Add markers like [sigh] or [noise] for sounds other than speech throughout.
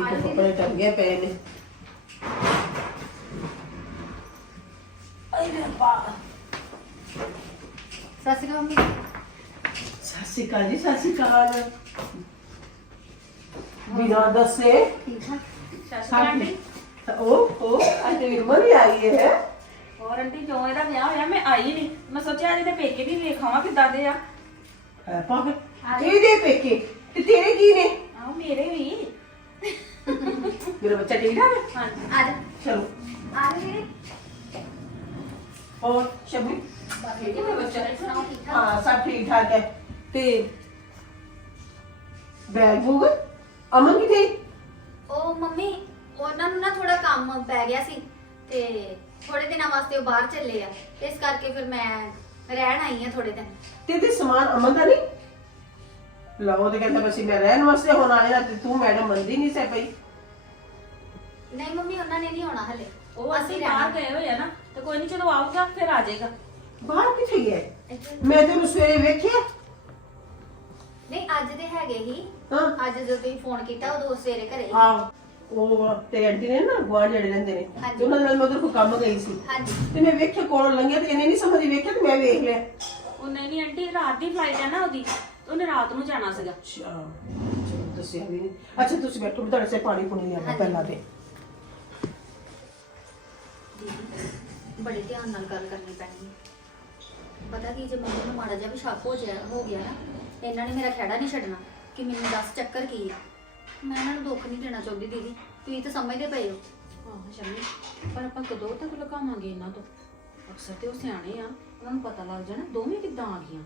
ਇੱਥੇ ਕੋ ਕੱਪੜੇ ਟੰਗੇ ਪਏ ਨੇ। ਅਰੇ ਬਾ ਸਤਿ ਸ਼੍ਰੀ ਅਕਾਲ ਮੰਮੀ। ਸਤਿ ਸ਼੍ਰੀ ਅਕਾਲ ਜੀ ਸਤਿ ਸ਼੍ਰੀ ਅਕਾਲ। ਬਿਨਾ ਦੱਸੇ। ਠੀਕ ਠਾਕ। ਸਾਡੀ ਉਹ ਉਹ ਅੱਜ ਨਿਰਮਲ ਹੀ ਆਈ ਹੈ। ਹੋਰ ਆਂਟੀ ਜੋ ਇਹਦਾ ਵਿਆਹ ਹੋਇਆ ਮੈਂ ਆਈ ਨਹੀਂ। ਮੈਂ ਸੋਚਿਆ ਅੱਜ ਤੇ ਪੇਕੇ ਵੀ ਵੇਖਾਵਾਂ ਕਿੱਦਾਂ ਦੇ ਆ। ਇਹਦੇ ਪੇਕੇ ਤੇ ਤੇਰੇ ਕੀ ਨੇ? ਵੀ ਮੇਰਾ ਬੱਚਾ ਠੀਕ ਠਾਕ? ਹੈ ਹਾਂਜੀ ਆ ਜਾ। ਚਲੋ। ਆ ਜਾ ਵੀਰੇ ਹੋਰ ਸ਼ਬੀ ਠੀਕ ਹੈ ਬੱਚਾ ਠਾਕ ਹਾਂ ਸਭ ਠੀਕ ਠਾਕ ਹੈ। ਤੇ ਬੈਗ ਬੂਗ? ਅਮਨ ਕਿਥੇ? ਉਹ ਮੰਮੀ ਉਹਨਾਂ ਨੂੰ ਨਾ ਥੋੜਾ ਕੰਮ ਪੈ ਗਿਆ ਸੀ ਤੇ ਥੋੜੇ ਦਿਨਾਂ ਵਾਸਤੇ ਉਹ ਬਾਹਰ ਚੱਲੇ ਆ। ਇਸ ਕਰਕੇ ਫਿਰ ਮੈਂ ਰਹਿਣ ਆਈ ਆ ਥੋੜੇ ਦਿਨ। ਤੇ ਤੇ ਸਮਾਨ ਅਮਨ ਦਾ ਨਹੀਂ? ਲਾਓ ਤੇ ਕਹਿੰਦਾ ਬਸ ਮੈਂ ਰਹਿਣ ਵਾਸਤੇ ਹੁਣ ਆਇਆ ਤੇ ਤੂੰ ਮੈਡਮ ਮੰਦੀ ਨਹੀਂ ਸੇ ਪਈ। ਨਹੀਂ ਮੰਮੀ ਉਹਨਾਂ ਨੇ ਨਹੀਂ ਆਉਣਾ ਹਲੇ। ਉਹ ਅਸੀਂ ਬਾਹਰ ਗਏ ਹੋਏ ਆ ਨਾ ਤੇ ਕੋਈ ਨਹੀਂ ਜਦੋਂ ਆਊਗਾ ਫਿਰ ਆ ਜਾਏਗਾ। ਬਾਹਰ ਕਿੱਥੇ ਗਿਆ ਮੈਂ ਤੈਨੂੰ ਸਵੇਰੇ ਵੇਖਿਆ। ਨਹੀਂ ਅੱਜ ਦੇ ਹੈਗੇ ਹੀ। ਹਾਂ। ਅੱਜ ਜਦੋਂ ਤੁਸੀਂ ਫੋਨ ਕੀਤਾ ਉਦੋਂ ਸਵੇਰੇ ਘਰੇ ਸੀ। ਉਹ ਤੇ ਆਂਟੀ ਨੇ ਨਾ ਗੁਆਂਢ ਜਿਹੜੇ ਰਹਿੰਦੇ ਨੇ ਹਾਂਜੀ। ਤੇ ਉਹਨਾਂ ਨਾਲ ਮੈਂ ਉਧਰ ਕੋਈ ਕੰਮ ਗਈ ਸੀ। ਹਾਂਜੀ। ਤੇ ਮੈਂ ਵੇਖਿਆ ਕੋਲ ਲੰਘਿਆ ਤੇ ਇਹਨੇ ਨਹੀਂ ਸਮਝ ਵੇਖਿਆ ਤੇ ਮੈਂ ਵੇਖ ਲਿਆ। ਉਹ ਨਹੀਂ ਨਹੀਂ ਆਂਟੀ ਰਾਤ ਦੀ ਫਲਾਈਟ ਹੈ ਨਾ ਉਹਦੀ। ਤੇ ਉਹਨੇ ਰਾਤ ਨੂੰ ਜਾਣਾ ਸੀਗਾ। ਅੱਛਾ। ਚਲੋ ਦੱਸਿਆ ਵੀ ਨਹੀਂ ਅੱਛਾ ਤੁਸੀਂ ਬੈਠੋ ਮੈਂ ਤੁਹਾਡੇ ਸੇ ਪਾਣੀ ਪੁਣੀ ਲਿਆਵਾਂ। ਪਹਿਲਾਂ ਤੇ। ਦੀਦੀ, ਬੜੇ ਧਿਆਨ ਨਾਲ ਗੱਲ ਕਰਨੀ ਪੈਣੀ ਹੈ। ਪਤਾ ਕੀ ਜੇ ਮੰਮੀ ਨੂੰ ਮਾੜਾ ਜਿਹਾ ਵੀ ਸ਼ੱਕ ਹੋ ਜਾ ਹੋ ਗਿਆ ਨਾ ਇਹਨਾਂ ਨੇ ਮੇਰਾ ਖਹਿੜਾ ਨਹੀਂ ਛੱਡਣਾ ਕਿ ਮੈਨੂੰ ਦੱਸ ਚੱਕਰ ਕੀ ਆ। ਮੈਂ ਇਹਨਾਂ ਨੂੰ ਦੁੱਖ ਨਹੀਂ ਦੇਣਾ ਚਾਹੁੰਦੀ ਦੀਦੀ ਤੁਸੀਂ ਤਾਂ ਸਮਝਦੇ ਪਏ ਹੋ। ਆਹ ਸ਼ਮੀ ਪਰ ਆਪਾਂ ਕਦੋਂ ਤੱਕ ਲੁਕਾਵਾਂਗੇ ਇਹਨਾਂ ਤੋਂ? ਅਕਸਰ ਤੇ ਉਹ ਸਿਆਣੇ ਆ ਉਹਨਾਂ ਨੂੰ ਪਤਾ ਲੱਗ ਜਾਣਾ ਦੋਵੇਂ ਕਿੱਦਾਂ ਆ ਗਈਆਂ।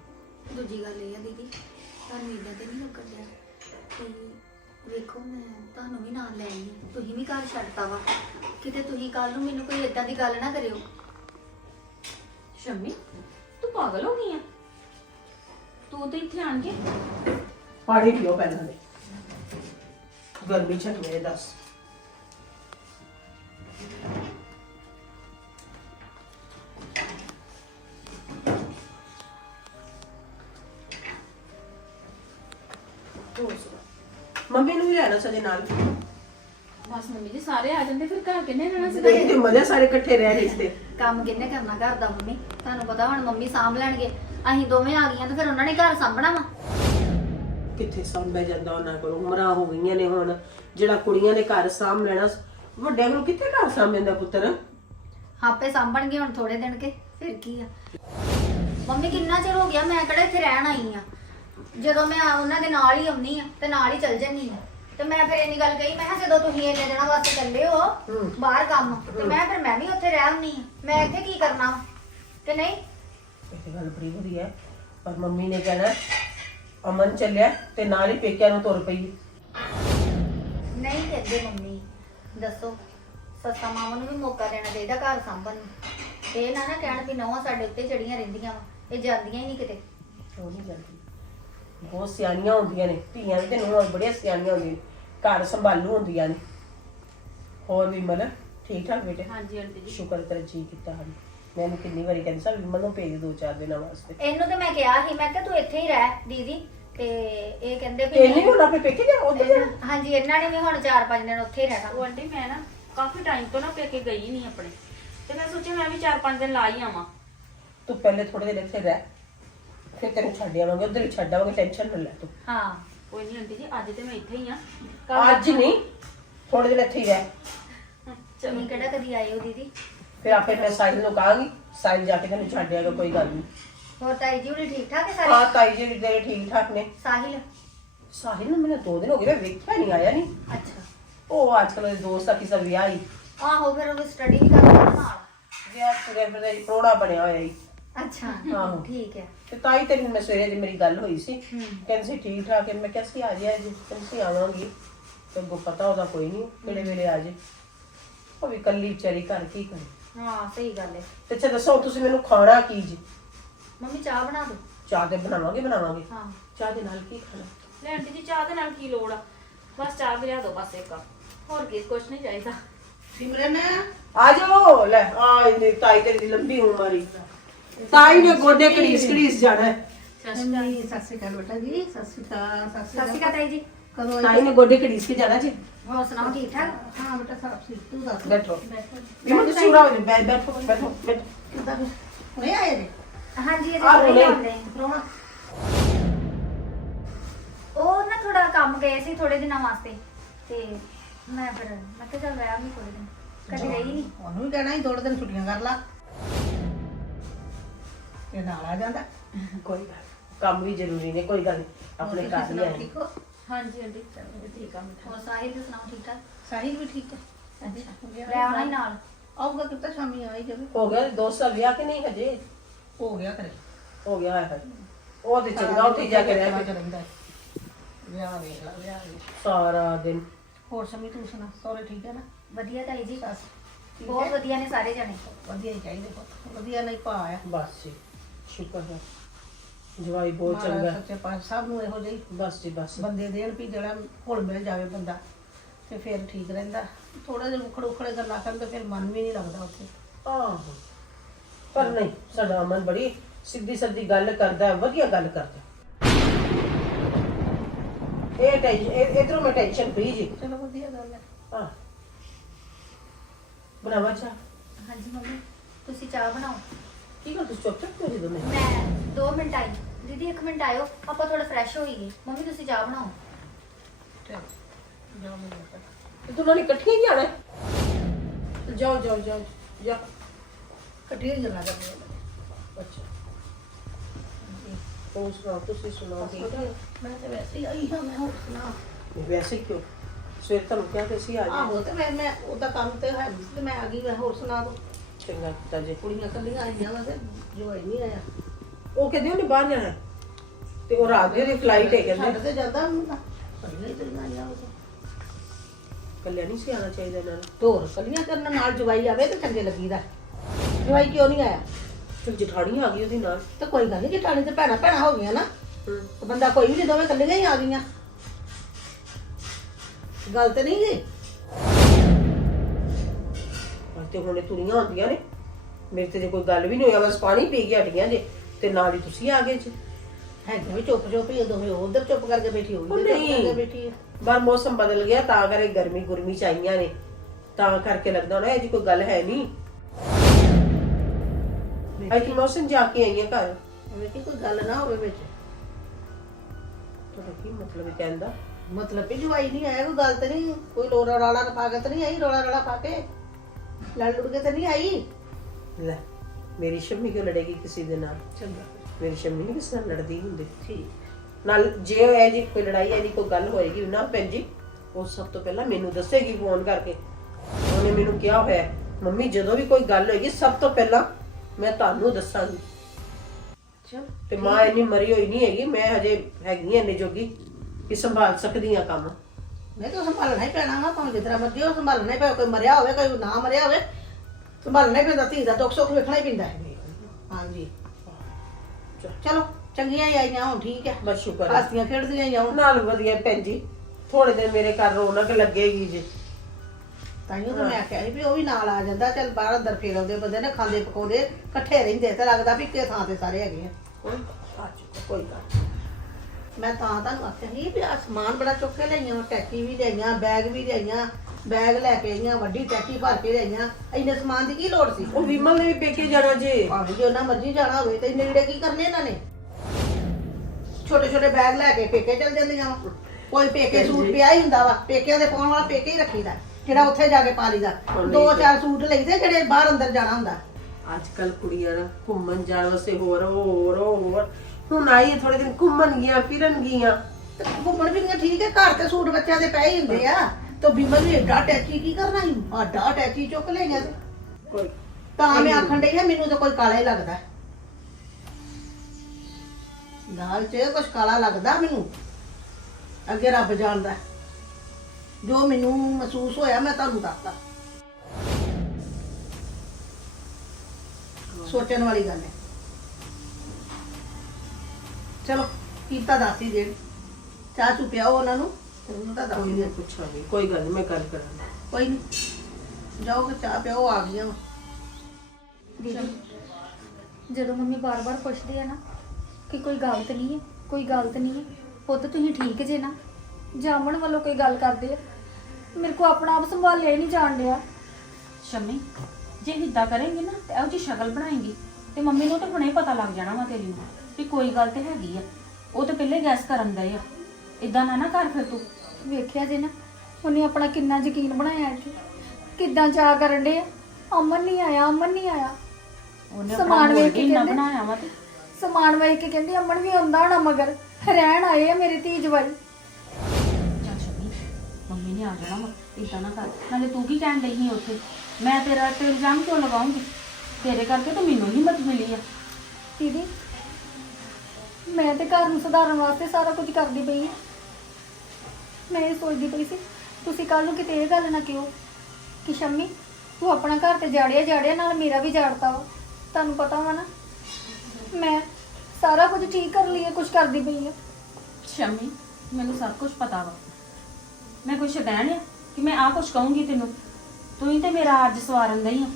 ਦੂਜੀ ਗੱਲ ਇਹ ਆ ਦੀਦੀ ਤੁਹਾਨੂੰ ਇਦਾਂ ਤੇ ਨਹੀਂ ਲੱਗਣ ਡਿਆ ਕਿ ਵੇਖੋ ਮੈਂ ਤੁਹਾਨੂੰ ਵੀ ਨਾਲ ਲੈ ਆਈ ਹਾਂ ਤੁਸੀਂ ਵੀ ਘਰ ਛੱਡਤਾ ਵਾ। ਕਿਤੇ ਤੁਸੀਂ ਕੱਲ ਨੂੰ ਮੈਨੂੰ ਕੋਈ ਇਦਾਂ ਦੀ ਗੱਲ ਨਾ ਕਰਿਓ। ਸ਼ਮੀ ਤੂੰ ਪਾਗਲ ਹੋ ਗਈ ਆ। ਤੂੰ ਤੇ ਇੱਥੇ ਆਣ ਕੇ ਪਾਣੀ ਪੀਓ ਪਹਿਲਾਂ ਦੇ ਗਰਮੀ ਚ ਮੇਰੇ ਦੱਸ। ਮੰਮੀ ਨੂੰ ਵੀ ਲੈਣਾ ਸਜੇ ਨਾਲ। ਬਸ ਮੰਮੀ ਜੀ ਸਾਰੇ ਆ ਜਾਂਦੇ ਫਿਰ ਘਰ ਕਿੰਨੇ ਰਹਿਣਾ ਸੀ? ਤੇ ਤੇ ਮਜ਼ਾ ਸਾਰੇ ਇਕੱਠੇ ਰਹਿ ਰਹੇ ਸੀ ਕੰਮ ਕਿੰਨੇ ਕਰਨਾ ਘਰ ਦਾ ਮੰਮੀ? ਤੁਹਾਨੂੰ ਪਤਾ ਹੁਣ ਮੰਮੀ ਸਾਂਭ ਲੈਣਗੇ। ਅਸੀਂ ਦੋਵੇਂ ਆ ਗਈਆਂ ਤੇ ਫਿਰ ਉਹਨਾਂ ਨੇ ਘਰ ਸਾਂਭਣਾ ਵਾ। ਕਿੱਥੇ ਸਾਂਭਿਆ ਜਾਂਦਾ ਉਹਨਾਂ ਕੋਲ? ਉਮਰਾਂ ਹੋ ਗਈਆਂ ਨੇ ਹੁਣ। ਜਿਹੜਾ ਕੁੜੀਆਂ ਨੇ ਘਰ ਸਾਂਭ ਲੈਣਾ ਵੱਡਿਆਂ ਕੋਲ ਕਿੱਥੇ ਘਰ ਸਾਂਭਦਾ ਪੁੱਤਰ? ਆਪੇ ਸਾਂਭਣਗੇ ਹੁਣ ਥੋੜੇ ਦਿਨ ਕੇ ਫਿਰ ਕੀ ਆ? ਮੰਮੀ ਕਿੰਨਾ ਚਿਰ ਹੋ ਗਿਆ ਮੈਂ ਕਿਹੜਾ ਇੱਥੇ ਰਹਿਣ ਆਈ ਆ? ਜਦੋਂ ਮੈਂ ਉਹਨਾਂ ਦੇ ਨਾਲ ਹੀ ਆਉਣੀ ਆ ਤੇ ਨਾਲ ਹੀ ਚੱਲ ਜੰਨੀ ਆ ਤੇ ਮੈਂ ਫਿਰ ਇੰਨੀ ਗੱਲ ਕਹੀ ਮੈਂ ਕਿਹਾ ਜਦੋਂ ਤੁਸੀਂ ਇੰਨੇ ਦਿਨਾਂ ਵਾਸਤੇ ਚੱਲੇ ਹੋ ਹੂੰ। ਬਾਹਰ ਕੰਮ ਤੇ ਮੈਂ ਫਿਰ ਮੈਂ ਵੀ ਉੱਥੇ ਰਹਿ ਆਉਣੀ ਆ ਮੈਂ ਇੱਥੇ ਕੀ ਕਰਨਾ? ਕਿ ਨਹੀਂ? ਇਹ ਗੱਲ ਬੜੀ ਵਧੀਆ ਹੈ। ਪਰ ਮੰਮੀ ਨੇ ਕਹਿਣਾ ਅਮਨ ਚੱਲਿਆ ਤੇ ਨਾਲ ਹੀ ਪੇਕਿਆਂ ਨੂੰ ਤੁਰ ਪਈ। ਨਹੀਂ ਕਹਿੰਦੇ ਮੰਮੀ ਦੱਸੋ ਸੱਸਾਂ ਮਾਵਾਂ ਨੂੰ ਵੀ ਮੌਕਾ ਦੇਣਾ ਚਾਹੀਦਾ ਘਰ ਸੰਭਣ ਨੂੰ। ਇਹ ਨਾ ਨਾ ਕਹਿਣ ਵੀ ਨੌਵਾਂ ਸਾਡੇ ਉੱਤੇ ਚੜੀਆਂ ਰਹਿੰਦੀਆਂ ਵਾ ਇਹ ਜਾਂਦੀਆਂ ਹੀ ਨਹੀਂ ਕਿਤੇ। ਉਹ ਨਹੀਂ ਜਾਂਦੀ ਬਹੁਤ ਸਿਆਣੀਆਂ ਹੁੰਦੀਆਂ ਨੇ ਧੀਆਂ ਵੀ ਤੇ ਨੂੰਹਾਂ ਬੜੀਆਂ ਸਿਆਣੀਆਂ ਹੁੰਦੀਆਂ ਨੇ ਘਰ ਸੰਭਾਲੂ ਹੁੰਦੀਆਂ ਨੇ। ਹੋਰ ਵਿਮਲ ਠੀਕ ਠਾਕ ਬੇਟੇ? ਹਾਂਜੀ ਆਂਟੀ ਜੀ। ਸ਼ੁਕਰ ਤੇਰਾ ਜੀ ਕੀਤਾ ਹਨ ਮੈਨੂੰ ਕਿੰਨੀ ਵਾਰੀ ਕਹਿੰਦਾ ਸੀ ਵਿਮਲ ਨੂੰ ਭੇਜ ਦੋ ਚਾਰ ਦਿਨਾਂ ਵਾਸਤੇ। ਇਹਨੂੰ ਤੇ ਮੈਂ ਕਿਹਾ ਸੀ ਮੈਂ ਕਿਹਾ ਤੂੰ ਇੱਥੇ ਹੀ ਰਹਿ ਦੀਦੀ ਤੇ ਇਹ ਕਹਿੰਦੇ ਵੀ ਨਹੀਂ ਹੁਣ ਆਪੇ ਪੇਕੇ ਜਾ ਉੱਧਰ ਜਾ ਹਾਂਜੀ ਇਹਨਾਂ ਨੇ ਵੀ ਹੁਣ 4-5 ਦਿਨ ਉੱਥੇ ਹੀ ਰਹਿਣਾ। ਉਹ ਆਂਟੀ ਮੈਂ ਨਾ ਕਾਫੀ ਟਾਈਮ ਤੋਂ ਨਾ ਪੇਕੇ ਗਈ ਨਹੀਂ ਆਪਣੇ। ਤੇ ਮੈਂ ਸੋਚਿਆ ਮੈਂ ਵੀ 4-5 ਦਿਨ ਲਾ ਹੀ ਆਵਾਂ। ਤੂੰ ਪਹਿਲੇ ਥੋੜੇ ਦਿਨ ਇੱਥੇ ਰਹਿ। ਫਿਰ ਤੈਨੂੰ ਛੱਡ ਆਵਾਂਗੇ ਉਧਰ ਹੀ ਛੱਡ ਆਵਾਂਗੇ ਟੈਨਸ਼ਨ ਨਾ ਲੈ ਤੂੰ। ਹਾਂ ਕੋਈ ਨਹੀਂ ਆਂਟੀ ਜੀ ਅੱਜ ਤੇ ਮੈਂ ਇੱਥੇ ਹੀ ਆ। ਅੱਜ ਨਹੀਂ ਥੋੜੇ ਦਿਨ ਇੱਥੇ ਹੀ ਰਹਿ। ਤੁਸੀਂ ਕਿਹੜਾ ਕਦੀ ਆਏ ਹੋ ਦੀਦੀ? ਫਿਰ ਆਪੇ ਮੈਂ ਸਾਹਿਲ ਨੂੰ ਕਹਾਂਗੀ ਸਾਹਿਲ ਜਾ ਕੇ ਤੈਨੂੰ ਛੱਡ ਆਏਗਾ ਕੋਈ ਗੱਲ ਨਹੀਂ। ਹੋਰ ਤਾਈ ਜੀ ਹੁਣੀ ਠੀਕ ਠਾਕ ਹੈ ਹਾਂ ਸਾਰੇ ਤਾਈ ਜੀ ਤੇਰੇ ਠੀਕ ਠਾਕ ਨੇ। ਸਾਹਿਲ? ਸਾਹਿਲ ਨੂੰ ਮੈਨੂੰ ਦੋ ਦਿਨ ਹੋ ਗਏ ਮੈਂ ਵੇਖਿਆ ਨਹੀਂ ਆਇਆ ਨਹੀਂ। ਅੱਛਾ। ਉਹ ਅੱਜ ਕੱਲ੍ਹ ਦੇ ਦੋਸਤ ਆ ਕਿਸੇ ਵਿਆਹ ਹੀ। ਆਹੋ ਫਿਰ ਉਹ ਸਟੱਡੀ ਵੀ ਕਰਦਾ ਨਾਲ। ਵਿਆਹ ਤੁਰੇ ਫਿਰਦੇ ਹੀ ਪ੍ਰੋਣਾ ਬਣਿਆ ਹੋਇਆ ਹੀ। ਅੱਛਾ। ਆਹੋ। ਠੀਕ ਹੈ। ਤੇ ਤਾਈ ਤੇਰੀ ਮੈਂ ਸਵੇਰੇ ਦੀ ਮੇਰੀ ਗੱਲ ਹੋਈ ਸੀ। ਹੂੰ। ਕਹਿੰਦੀ ਸੀ ਠੀਕ ਠਾਕ ਹੈ। ਮੈਂ ਕਿਹਾ ਸੀ ਆ ਜਾ ਜੀ ਕਹਿੰਦੀ ਸੀ ਆਵਾਂਗੀ। ਤੇ ਅੱਗੋਂ ਪਤਾ ਉਹਦਾ ਕੋਈ ਨਹੀਂ ਕਿਹੜੇ ਵੇਲੇ ਆ ਜੇ। ਉਹ ਵੀ ਕੱਲੀ ਵਿਚਾਰੀ ਘਰ ਕੀ ਕਰੇ? ਹਾਂ ਸਹੀ ਗੱਲ ਹੈ। ਤੇ ਅੱਛਾ ਦੱਸੋ ਤੁਸੀਂ ਮੈਨੂੰ ਖਾਣਾ ਕੀ ਜੀ? ਮੰਮੀ ਚਾਹ ਬਣਾ ਦੋ ਚਾਹ ਤੇ ਬਣਾਵਾਂਗੇ ਬਣਾਵਾਂਗੇ। ਹਾਂ। ਚਾਹ ਦੇ ਨਾਲ ਕੀ ਖਾਣਾ? ਲੈ ਆਂਟੀ ਜੀ ਚਾਹ ਦੇ ਨਾਲ ਕੀ ਲੋੜ ਆ? ਬਸ ਚਾਹ ਵੀ ਲਿਆ ਦਿਓ ਬਸ ਇੱਕ ਹੋਰ ਕੀ ਕੁਛ ਨਹੀਂ ਚਾਹੀਦਾ। ਸਿਮਰਨ। ਆ ਜਾਓ ਲੈ ਆ ਇਹਨੇ ਤਾਈ ਤੇਰੀ ਦੀ ਲੰਬੀ ਉਮਰ ਤਾਈ ਨੇ ਗੋਡੇ ਘੜੀਸ ਘੜੀਸ ਜਾਣਾ ਹੈ। ਮੰਮੀ ਸਤਿ ਸ਼੍ਰੀ ਅਕਾਲ ਬੇਟਾ ਜੀ ਸਤਿ ਸ਼੍ਰੀ ਅਕਾਲ ਸਤਿ ਸਤਿ ਸ਼੍ਰੀ ਅਕਾਲ ਤਾਈ ਜੀ। ਕਦੋਂ ਤਾਂ ਹੀ ਮੈਂ ਗੋਡੇ ਘੜੀਸ ਕੇ ਜਾਣਾ ਜੀ। ਹੋਰ ਸੁਣਾਓ ਠੀਕ ਠਾਕ? ਹਾਂ ਬੇਟਾ ਸਾਫ਼ ਸੀ ਤੂੰ ਦੱਸ। ਬੈਠੋ। ਮੈਂ ਤੁਸੀਂ ਸੁਣਾ ਹੋ ਬੈਠ ਬੈਠੋ ਬੈਠੋ ਬੈਠੋ। ਕਿੱਦਾਂ? ਹੁਣੇ ਆਏ ਨੇ ਹਾਂਜੀ ਅਜੇ ਆਹ ਥੋੜੇ ਹੁਣੇ। ਆਉਂਦੇ ਪ੍ਰਾਹੁਣਾ ਉਹ ਨਾ ਥੋੜਾ ਕੰਮ ਗਏ ਸੀ ਥੋੜੇ ਦਿਨਾਂ ਵਾਸਤੇ। ਤੇ ਮੈਂ ਫਿਰ ਮੈਂ ਕਿਹਾ ਚੱਲ ਰਹਿ ਵੀ ਥੋੜੇ ਦਿਨ। ਕਦੇ ਰਹੀ ਨਹੀਂ ਉਹਨੂੰ ਵੀ ਕਹਿਣਾ ਸੀ ਥੋੜੇ ਦਿਨ ਛੁੱਟੀਆਂ ਕਰ ਲਾ। ਤੇ ਨਾਲ ਆ ਜਾਂਦਾ। ਕੋਈ ਗੱਲ ਨੀ। ਕੰਮ ਵੀ ਜ਼ਰੂਰੀ ਨੇ ਕੋਈ ਗੱਲ ਨੀ ਆਪਣੇ ਹੋਰ ਘਰ ਤੁਸੀਂ ਹੀ ਸੁਣਾਓ, ਆਏ। ਠੀਕ ਹੋ? ਹਾਂਜੀ ਆਂਟੀ ਚਲੋ ਠੀਕ ਆ ਮਿੱਠਾ। ਹੋਰ ਸਾਹਿਲ ਦੀ ਸੁਣਾਓ ਠੀਕ ਠਾਕ? ਸਾਹਿਲ ਵੀ ਠੀਕ ਹੈ ਅੱਛਾ ਲੈ ਆਉਣਾ ਹੀ ਨਾਲ? ਆਊਗਾ ਕਿਤਾ ਸ਼ਾਮੀ ਆਈ ਜਾਵੇ। ਹੋ ਗਿਆ ਦੋ ਸਾਲ ਵਿਆਹ ਕਿ ਨਹੀਂ ਹਜੇ? ਹੋ ਗਿਆ ਕਰੇ ਹੋ ਗਿਆ ਹੈ ਉਹ ਤੇ ਚੰਗਾ ਉੱਥੇ ਜਾ ਕੇ ਰਹਿ ਕੇ ਪਈ। ਰਹਿੰਦਾ ਹੈ। ਵਿਆਹ ਵੇਖ ਲਾ ਵਿਆਹ ਵੇਖ ਸਾਰਾ ਦਿਨ। ਹੋਰ ਸਮੀ ਤੂੰ ਸੁਣਾ ਸੋਰੇ ਠੀਕ ਹੈ ਨਾ? ਵਧੀਆ ਤਾਈ ਜੀ। ਸੱਸ ਠੀਕ ਬਹੁਤ ਹੈ? ਵਧੀਆ ਨੇ ਸਾਰੇ ਜਣੇ। ਵਧੀਆ ਹੀ ਚਾਹੀਦੇ ਪੁੱਤ ਵਧੀਆ ਨਹੀਂ ਪਾ ਆ। ਬਸ ਜੀ। ਸ਼ੁਕਰ ਹੈ। ਜਵਾਈ ਬਹੁਤ ਮਹਾਰਾਜ ਚੰਗਾ ਹੈ। ਸੱਚੇ ਪਾਤਸ਼ਾਹ ਸਭ ਨੂੰ ਇਹੋ ਜਿਹੀ ਬਸ ਜੀ ਬਸ। ਬੰਦੇ ਦੇਣ ਵੀ ਜਿਹੜਾ ਘੁਲ ਮਿਲ ਜਾਵੇ ਬੰਦਾ ਤੇ ਫਿਰ ਠੀਕ ਰਹਿੰਦਾ। ਥੋੜਾ ਜਿਹਾ ਉਖੜ ਉਖੜੇ ਗੱਲਾਂ ਕਰਨ ਤੇ ਫਿਰ ਮਨ ਵੀ ਨਹੀਂ ਲੱਗਦਾ ਉੱਥੇ। ਆਹੋ। ਪਰ ਨਹੀਂ ਸਾਡਾ ਅਮਨ ਬੜੀ ਸਿੱਧੀ ਸੱਦੀ ਗੱਲ ਕਰਦਾ ਹੈ ਵਧੀਆ ਗੱਲ ਕਰਦਾ। ਹੈ। ਇਹ ਟੈਨਸ਼ਨ ਇਧਰੋਂ ਮੈਂ ਟੈਨਸ਼ਨ ਫਰੀ ਜੀ। ਚਲੋ ਵਧੀਆ ਗੱਲ ਹੈ। ਹਾਂ ਬਣਾਵਾ ਚਾ ਹਾਂਜੀ ਮੰਮੀ। ਤੁਸੀਂ ਚਾਹ ਬਣਾਓ? ਕੀ ਗੱਲ ਤੂੰ ਚੁੱਪ ਚੁੱਪ ਕਰੀ ਦੋਨੇ? ਮੈਂ 2 ਮਿੰਟ ਆਈ। ਦੀਦੀ 1 ਮਿੰਟ ਆਇਓ। ਆਪਾਂ ਥੋੜਾ ਫਰੈਸ਼ ਹੋਈਏ। ਮੰਮੀ ਤੁਸੀਂ ਚਾਹ ਬਣਾਓ। ਚਲੋ ਜਾਓ ਮੇਰੇ ਕੋਲ ਤੇ ਦੋਨਾਂ ਨੇ ਇਕੱਠੀਆਂ ਹੀ ਜਾਣਾ ਹੈ? ਜਾਓ ਜਾਓ ਜਾਓ ਜਾ। ਹੀ ਗੱਲਾਂ ਕਰਨੀਆਂ ਅੱਛਾ। ਹੋਰ ਸੁਣਾਓ ਤੁਸੀਂ ਸੁਣਾਓ ਠੀਕ ਹੈ ਮੈਂ ਤੇ ਵੈਸੇ ਹੀ ਆਈ ਹਾਂ ਮੈਂ ਹੋਰ ਸੁਣਾ ਨਹੀਂ, ਵੈਸੇ ਕਿਉਂ? ਸਵੇਰ ਤੁਹਾਨੂੰ ਕਿਹਾ ਤੇ ਸੀ ਆ ਜੀ ਆਹੋ ਤੇ ਮੈਂ ਮੈਂ ਉਹਦਾ ਕੰਮ ਤੇ ਹੈ ਨੀ ਸੀ ਤੇ ਮੈਂ ਆ ਗਈ ਮੈਂ ਹੋਰ ਸੁਣਾ ਦੋ। ਚੰਗਾ ਕੀਤਾ ਜੀ। ਕੁੜੀਆਂ ਕੱਲੀਆਂ ਆਈਆਂ ਵਾ ਤੇ ਜੋ ਆਈ ਨਹੀਂ ਆਇਆ। ਉਹ ਕਹਿੰਦੇ ਉਹਨੇ ਬਾਹਰ ਜਾਣਾ ਹੈ। ਤੇ ਉਹ ਰਾਤ ਦੀ ਉਹਦੀ ਫਲਾਈਟ ਹੈ ਛੱਡ ਕਹਿੰਦੇ ਤੇ ਜਾਂਦਾ ਹੁੰਦਾ ਕੱਲੀਆਂ ਹੀ ਚਲੀਆਂ ਆਈਆਂ ਉਹ ਕੱਲਿਆ ਨਹੀਂ ਸੀ ਆਉਣਾ ਚਾਹੀਦਾ ਇਹਨਾਂ ਨੂੰ। ਤੋਰ ਕੱਲੀਆਂ ਕਰਨ ਨਾਲ ਜਵਾਈ ਆਵੇ ਤੇ ਚੰਗੇ ਲੱਗੀਦਾ। ਜਵਾਈ ਕਿਉਂ ਨਹੀਂ ਆਇਆ? ਫਿਰ ਜਠਾਣੀ ਆ ਗਈ ਉਹਦੇ ਨਾਲ। ਤੇ ਕੋਈ ਗੱਲ ਨਹੀਂ ਜਟਾਣੀ ਤੇ ਭੈਣਾ ਭੈਣਾ ਹੋ ਗਈਆਂ ਨਾ। ਤੇ ਬੰਦਾ ਕੋਈ ਵੀ ਨਹੀਂ ਦੋਵੇਂ ਕੱਲੀਆਂ ਹੀ ਆ ਗਈਆਂ। ਗੱਲ ਤੇ ਨਹੀਂ ਜੀ ਤੇ ਹੁਣੇ ਤੁਰੀਆਂ ਹੁੰਦੀਆਂ ਨੇ। ਮੇਰੇ ਤੇ ਜੇ ਕੋਈ ਗੱਲ ਵੀ ਨਹੀਂ ਹੋਇਆ ਬਸ ਪਾਣੀ ਪੀ ਕੇ ਹਟੀਆਂ ਜੇ ਤੇ ਨਾਲ ਹੀ ਤੁਸੀਂ ਆ ਗਏ ਜੀ। ਹੈਗੇ ਵੀ ਚੁੱਪ ਚੁੱਪ ਹੀ ਦੋਵੇਂ ਉਧਰ ਚੁੱਪ ਕਰਕੇ ਬੈਠੀ ਹੋਈ ਉਹ ਚੁੱਪ ਨਹੀਂ। ਕਰਕੇ ਬੈਠੀ ਹੈ ਬਾਹਰ ਮੌਸਮ ਬਦਲ ਗਿਆ ਤਾਂ ਕਰਕੇ ਗਰਮੀ ਗੁਰਮੀ ਚ ਆਈਆਂ ਨੇ। ਤਾਂ ਕਰਕੇ ਲੱਗਦਾ ਹੋਣਾ ਇਹ ਜੀ ਕੋਈ ਗੱਲ ਹੈ ਨਹੀਂ ਅੱਜ ਮੌਸਮ ਜਾ ਕੇ ਆਈਆਂ ਘਰ। ਵੇਖੀ ਕੋਈ ਗੱਲ ਨਾ ਹੋਵੇ ਵਿੱਚ। ਤੁਹਾਡਾ ਕੀ ਮਤਲਬ ਹੈ ਕਹਿੰਦਾ ਮਤਲਬ ਵੀ ਜਵਾਈ ਨਹੀਂ ਆਇਆ ਕੋਈ ਗੱਲ ਤੇ ਨਹੀਂ। ਕੋਈ ਲੋਰਾ ਰਾਲਾ ਪਾ ਕੇ ਤੇ ਨਹੀਂ ਆਈ ਰੋਲਾ ਰਾਲਾ ਪਾ ਕੇ। ਲੜ ਲੁੜ ਕੇ ਤੇ ਨਹੀਂ ਆਈ? ਲੈ ਮੇਰੀ ਸ਼ਮੀ ਕਿਉਂ ਲੜੇਗੀ ਕਿਸੇ ਦੇ ਨਾਲ? ਚੰਗਾ। ਮੇਰੀ ਸ਼ਮੀ ਨਹੀਂ ਕਿਸੇ ਨਾਲ ਲੜਦੀ ਹੁੰਦੀ। ਠੀਕ। ਨਾਲ ਜੇ ਇਹ ਜੀ ਕੋਈ ਲੜਾਈ ਹੈ ਜੀ ਕੋਈ ਗੱਲ ਹੋਏਗੀ ਨਾ ਭੈਣ ਜੀ ਉਹ ਸਭ ਤੋਂ ਪਹਿਲਾਂ ਮੈਨੂੰ ਦੱਸੇਗੀ ਫੋਨ ਕਰਕੇ। ਉਹਨੇ ਮੈਨੂੰ ਕਿਹਾ ਹੋਇਆ ਹੈ, ਮੰਮੀ ਜਦੋਂ ਵੀ ਕੋਈ ਗੱਲ ਹੋਏਗੀ ਸਭ ਤੋਂ ਪਹਿਲਾਂ ਮੈਂ ਤੁਹਾਨੂੰ ਦੱਸਾਂਗੀ। ਚਲ ਤੇ ਮਾਂ ਇੰਨੀ ਮਰੀ ਹੋਈ ਨਹੀਂ ਹੈਗੀ ਮੈਂ ਹਜੇ ਹੈਗੀ ਐ ਇੰਨੇ ਜੋਗੀ ਕਿ ਸੰਭਾਲ ਸਕਦੀ ਆ ਕੰਮ। ਮੈਂ ਤਾਂ ਸੰਭਾਲਣਾ ਹੀ ਪੈਣਾ ਵਾ ਭਾਵੇਂ ਜਿਤਨਾ ਮਰਜ਼ੀ ਹੋ ਸੰਭਾਲਣਾ ਹੀ ਪਿਆ ਕੋਈ ਮਰਿਆ ਹੋਵੇ ਕੋਈ ਨਾ ਮਰਿਆ ਹੋਵੇ ਸੰਭਾਲਣਾ ਹੀ ਪੈਂਦਾ ਧੀ ਦਾ ਦੁੱਖ ਸੁੱਖ ਵੇਖਣਾ ਹੀ ਪੈਂਦਾ ਹੈ। ਹਾਂਜੀ। ਚਲੋ ਚੰਗੀਆਂ ਹੀ ਆਈਆਂ ਹੁਣ ਠੀਕ ਹੈ। ਬਸ ਸ਼ੁਕਰ ਹੈ। ਹੱਸਦੀਆਂ ਖੇਡਦੀਆਂ ਹੀ ਆਉਣ ਨਾਲ ਵਧੀਆ ਭੈਣ ਜੀ ਥੋੜੇ ਦਿਨ ਮੇਰੇ ਘਰ ਰੌਣਕ ਲੱਗੇਗੀ ਜੀ। ਤਾਈਓ ਤਾਂ ਮੈਂ ਆਖਿਆ ਸੀ ਵੀ ਉਹ ਵੀ ਨਾਲ ਆ ਜਾਂਦਾ ਚੱਲ ਬਾਹਰ ਅੰਦਰ ਫੇਰ ਆਉਂਦੇ ਬੰਦੇ ਨੇ ਖਾਂਦੇ ਪਕਾਉਂਦੇ ਇਕੱਠੇ ਰਹਿੰਦੇ ਤੇ ਲੱਗਦਾ ਵੀ ਇੱਕੇ ਥਾਂ ਤੇ ਸਾਰੇ ਹੈਗੇ ਆ। ਕੋਈ ਆ ਚੁੱਕਾ ਕੋਈ ਗੱਲ ਨੀ। ਮੈਂ ਤਾਂ ਤੁਹਾਨੂੰ ਆਖਿਆ ਸੀ ਵੀ ਆ ਸਮਾਨ ਬੜਾ ਚੁੱਕ ਕੇ ਲਿਆਈਆਂ ਟੈਕੀ ਵੀ ਲਿਆਈਆਂ ਬੈਗ ਵੀ ਲਿਆਈਆਂ ਬੈਗ ਲੈ ਕੇ ਆਈਆਂ ਵੱਡੀ ਟੈਕੀ ਭਰ ਕੇ ਲਿਆਈਆਂ ਇੰਨੇ ਸਮਾਨ ਦੀ ਕੀ ਲੋੜ ਸੀ? ਉਹ ਵਿਮਲ ਨੇ ਵੀ ਪੇਕੇ ਜਾਣਾ ਜੀ। ਭਾਵੇਂ ਜੇ ਉਹਨਾਂ ਮਰਜ਼ੀ ਜਾਣਾ ਹੋਵੇ ਤੇ ਇੰਨੇ ਜਿਹੜੇ ਕੀ ਕਰਨੇ ਇਹਨਾਂ ਨੇ? ਛੋਟੇ ਛੋਟੇ ਬੈਗ ਲੈ ਕੇ ਪੇਕੇ ਚਲ ਜਾਂਦੀਆਂ ਵਾ। ਕੋਈ ਪੇਕੇ ਸੂਟ ਪਿਆ ਹੀ ਹੁੰਦਾ ਵਾ ਪੇਕਿਆਂ ਦੇ ਪਾਉਣ ਵਾਲਾ ਪੇਕੇ ਹੀ ਰੱਖੀਦਾ ਜਿਹੜਾ ਉੱਥੇ ਜਾ ਕੇ ਪਾ ਲਈਦਾ। ਦੋ ਚਾਰ ਸੂਟ ਲਈਦੇ ਜਿਹੜੇ ਬਾਹਰ ਅੰਦਰ ਜਾਣਾ ਹੁੰਦਾ। ਅੱਜ ਕੱਲ ਕੁੜੀਆਂ ਨਾ ਘੁੰਮਣ ਜਾਣ ਵਾਸਤੇ ਹੋਰ ਹੋਰ ਹੋਰ। ਹੁਣ ਆਈ ਥੋੜੇ ਦਿਨ ਘੁੰਮਣ ਗਈਆਂ ਫਿਰਨ ਗਈਆਂ। ਤੇ ਘੁੰਮਣ ਵੀ ਨਹੀਂ ਠੀਕ ਹੈ ਘਰ ਤੇ ਸੂਟ ਬੱਚਿਆਂ ਦੇ ਪਏ ਹੀ ਹੁੰਦੇ ਆ। ਤੇ ਬਿਮਲ ਨੇ ਏਡਾ ਟੈਚੀ ਕੀ ਕਰਨਾ ਸੀ? ਆਡਾ ਟੈਚੀ ਚੁੱਕ ਤੇ। ਕੋਈ ਤਾਂ ਮੈਂ ਆਖਣ ਡਈ ਹਾਂ ਮੈਨੂੰ ਤਾਂ ਕੋਈ ਕਾਲਾ ਹੀ ਲੱਗਦਾ। ਦਾਲ 'ਚ ਕੁਝ ਕਾਲਾ ਲੱਗਦਾ ਮੈਨੂੰ। ਅੱਗੇ ਰੱਬ ਜਾਣਦਾ। ਜੋ ਮੈਨੂੰ ਮਹਿਸੂਸ ਹੋਇਆ ਮੈਂ ਤੁਹਾਨੂੰ ਦੱਸਦਾ। ਸੋਚਣ ਵਾਲੀ ਗੱਲ ਹੈ ਚਲੋ ਕੀਤਾ ਦੱਸ ਦੇਣ ਚਾਹ ਚੁ ਪਿਆਓ ਉਹਨਾਂ ਨੂੰ ਤੇ ਉਹਨੂੰ ਕੋਈ ਹੀ ਨਹੀਂ ਦੇਣ ਪੁੱਛਾਂਗੀ। ਕੋਈ ਗੱਲ ਮੈਂ ਗੱਲ ਕਰਾਂਗੀ। ਕੋਈ ਨਹੀਂ। ਜਾਓਗੇ ਚਾਹ ਪਿਆਓ ਆ ਗਈਆਂ ਵਾਂ। ਦੀਦੀ ਜਦੋਂ ਮੰਮੀ ਬਾਰ-ਬਾਰ ਪੁੱਛਦੇ ਆ ਨਾ ਕਿ ਕੋਈ ਗਲਤ ਨਹੀਂ ਹੈ ਕੋਈ ਗਲਤ ਨਹੀਂ ਹੈ ਪੁੱਤ ਤੁਸੀਂ ਠੀਕ ਜੇ ਨਾ। ਜਾਮਣ ਵੱਲੋਂ ਕੋਈ ਗੱਲ ਕਰਦੇ ਆ। ਮੇਰੇ ਕੋ ਆਪਣਾ ਆਪ ਸੰਭਾਲਿਆ ਹੀ ਨਹੀਂ ਜਾਣ ਡਿਆ। ਸ਼ਮੀ ਜੇ ਹਿੱਦਾਂ ਕਰੇਂਗੀ ਨਾ ਤੇ ਇਹੋ ਜਿਹੀ ਸ਼ਕਲ ਬਣਾਏਂਗੀ ਤੇ ਮੰਮੀ ਨੂੰ ਤਾਂ ਹੁਣੇ ਪਤਾ ਲੱਗ ਜਾਣਾ ਵਾ ਤੇਰੀ ਨੂੰ। ਕਿ ਕੋਈ ਗੱਲ ਤੇ ਹੈਗੀ ਆ। ਉਹ ਤੇ ਪਹਿਲੇ ਗੈਸ ਕਰਨ ਦਏ ਆ। ਇਦਾਂ ਨਾ ਨਾ ਕਰ ਫਿਰ ਤੂੰ। ਵੇਖਿਆ ਜੇ ਨਾ ਉਹਨੇ ਆਪਣਾ ਕਿੰਨਾ ਯਕੀਨ ਬਣਾਇਆ ਇੱਥੇ। ਕਿੱਦਾਂ ਚਾਹ ਕਰਨ ਡੇ ਅਮਨ ਨਹੀਂ ਆਇਆ ਅਮਨ ਨਹੀਂ ਆਇਆ। ਉਹਨੇ ਸਮਾਨ ਵੇਖ ਕੇ ਕਹਿੰਦੇ- ਬਣਾਇਆ ਵਾ ਤੇ। ਸਮਾਨ ਵੇਖ ਕੇ ਕਹਿੰਦੀ ਅਮਨ ਵੀ ਆਉਂਦਾ ਹੋਣਾ ਮਗਰ। ਰਹਿਣ ਆਏ ਆ ਮੇਰੀ ਧੀ ਜਵਾਈ। ਚੱਲ ਸ਼ਮੀ ਮੰਮੀ ਨੇ ਆ ਜਾਣਾ ਵਾ। ਇਦਾਂ ਨਾ ਕਰ। ਨਾਲੇ ਤੂੰ ਕੀ ਕਹਿਣ ਲਈ ਉੱਥੇ? ਮੈਂ ਤੇਰਾ ਤੇ ਇਲਜ਼ਾਮ ਕਿਉਂ ਲਗਾਉਂਗੀ? ਤੇਰੇ ਕਰਕੇ ਤਾਂ ਮੈਨੂੰ ਹਿੰਮਤ ਮਿਲੀ ਆ। ਦੀਦੀ ਮੈਂ ਤੇ ਘਰ ਨੂੰ ਸੁਧਾਰਨ ਵਾਸਤੇ ਸਾਰਾ ਕੁਝ ਕਰਦੀ ਪਈ ਹਾਂ। ਮੈਂ ਇਹ ਸੋਚਦੀ ਪਈ ਸੀ, ਤੁਸੀਂ ਕੱਲ ਨੂੰ ਕਿਤੇ ਇਹ ਗੱਲ ਨਾ ਕਿਉ ਕਿ ਸ਼ੰਮੀ, ਤੂੰ ਆਪਣਾ ਘਰ ਤੇ ਜਾੜਿਆ ਜਾੜਿਆ ਨਾਲ ਮੇਰਾ ਵੀ ਜਾੜਤਾ ਵਾ। ਤੁਹਾਨੂੰ ਪਤਾ ਵਾ ਨਾ, ਮੈਂ ਸਾਰਾ ਕੁਝ ਠੀਕ ਕਰ ਲਈ ਹੈ, ਕੁਝ ਕਰਦੀ ਪਈ ਆ ਸ਼ਮੀ, ਮੈਨੂੰ ਸਭ ਕੁਝ ਪਤਾ ਵਾ। ਮੈਂ ਕੁਛ ਸ਼ੈਤਾਨ ਆ ਕਿ ਮੈਂ ਆ ਕੁਛ ਕਹੂੰਗੀ ਤੈਨੂੰ? ਤੂੰ ਹੀ ਤੇ ਮੇਰਾ ਅੱਜ ਸਵਾਰਨ ਦਈ ਆ।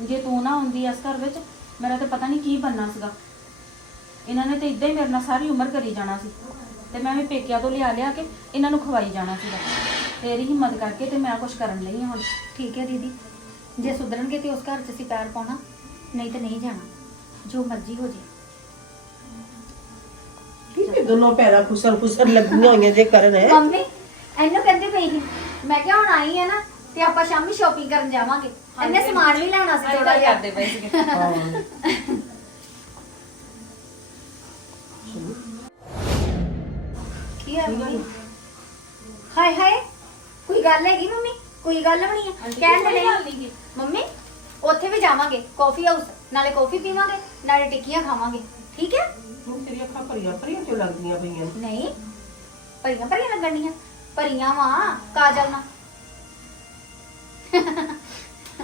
ਜੇ ਤੂੰ ਨਾ ਹੁੰਦੀ ਇਸ ਘਰ ਵਿੱਚ, ਮੇਰਾ ਤੇ ਪਤਾ ਨਹੀਂ ਕੀ ਬੰਨਾ ਸੀਗਾ। ਇਹਨਾਂ ਨੇ ਤੇ ਇਦਾਂ ਹੀ ਮੇਰੇ ਨਾਲ ਸਾਰੀ ਉਮਰ ਕਰੀ ਜਾਣਾ ਸੀ। ਤੇ ਮੈਂ ਵੀ ਪੇਕਿਆਂ ਤੋਂ ਲਿਆ ਲਿਆ ਕੇ ਇਹਨਾਂ ਨੂੰ ਖਵਾਈ ਜਾਣਾ ਸੀਗਾ। ਤੇਰੀ ਹਿੰਮਤ ਕਰਕੇ ਤੇ ਮੈਂ ਕੁਛ ਕਰਨ ਲਈ ਹੁਣ। ਠੀਕ ਹੈ ਦੀਦੀ। ਜੇ ਸੁਧਰਨਗੇ ਤੇ ਉਸ ਘਰ 'ਚ ਅਸੀਂ ਪੈਰ ਪਾਉਣਾ ਨਹੀਂ ਤੇ ਨਹੀਂ ਜਾਣਾ। ਜੋ ਮਰਜ਼ੀ ਹੋ ਜੇ। ਦੋਨੋਂ ਪੈਰਾਂ ਖੁਸਰ ਖੁਸਰ ਲੱਗੀਆਂ ਹੋਈਆਂ ਜੇ ਕਰਨ। ਹੈ ਮੰਮੀ ਇਹਨੂੰ ਕਹਿੰਦੀ ਪਈ ਸੀ ਮੈਂ ਕਿਹਾ ਹੁਣ ਆਈ ਹੈ ਨਾ ਤੇ ਆਪਾਂ ਸ਼ਾਮੀ ਸ਼ਾਪਿੰਗ ਕਰਨ ਜਾਵਾਂਗੇ। ਇਹਨੇ ਸਮਾਨ ਵੀ ਲੈਣਾ ਸੀ ਥੋੜਾ ਜਿਹਾ। ਪਏ ਸੀਗੇ। ਹਾਂ। ਕੀ ਹੈ ਮੰਮੀ? ਹਾਏ ਹਾਏ ਕੋਈ ਗੱਲ ਹੈਗੀ ਮੰਮੀ? ਕੋਈ ਗੱਲ ਵੀ ਨਹੀਂ ਹੈ ਕਹਿੰਦੇ ਨੇ ਮੰਮੀ ਉੱਥੇ ਵੀ ਜਾਵਾਂਗੇ ਕਾਫੀ ਹਾਊਸ ਨਾਲੇ ਕਾਫੀ ਪੀਵਾਂਗੇ ਨਾਲੇ ਟਿੱਕੀਆਂ ਖਾਵਾਂਗੇ ਠੀਕ ਹੈ ਹੁਣ ਤੇਰੀ ਅੱਖਾਂ ਭਰੀਆਂ ਭਰੀਆਂ ਕਿਉਂ ਲੱਗਦੀਆਂ ਪਈਆਂ ਨੇ? ਨਹੀਂ ਭਰੀਆਂ ਭਰੀਆਂ ਲੱਗਣੀਆਂ ਭਰੀਆਂ ਵਾ ਕਾਜਲ ਨਾਲ।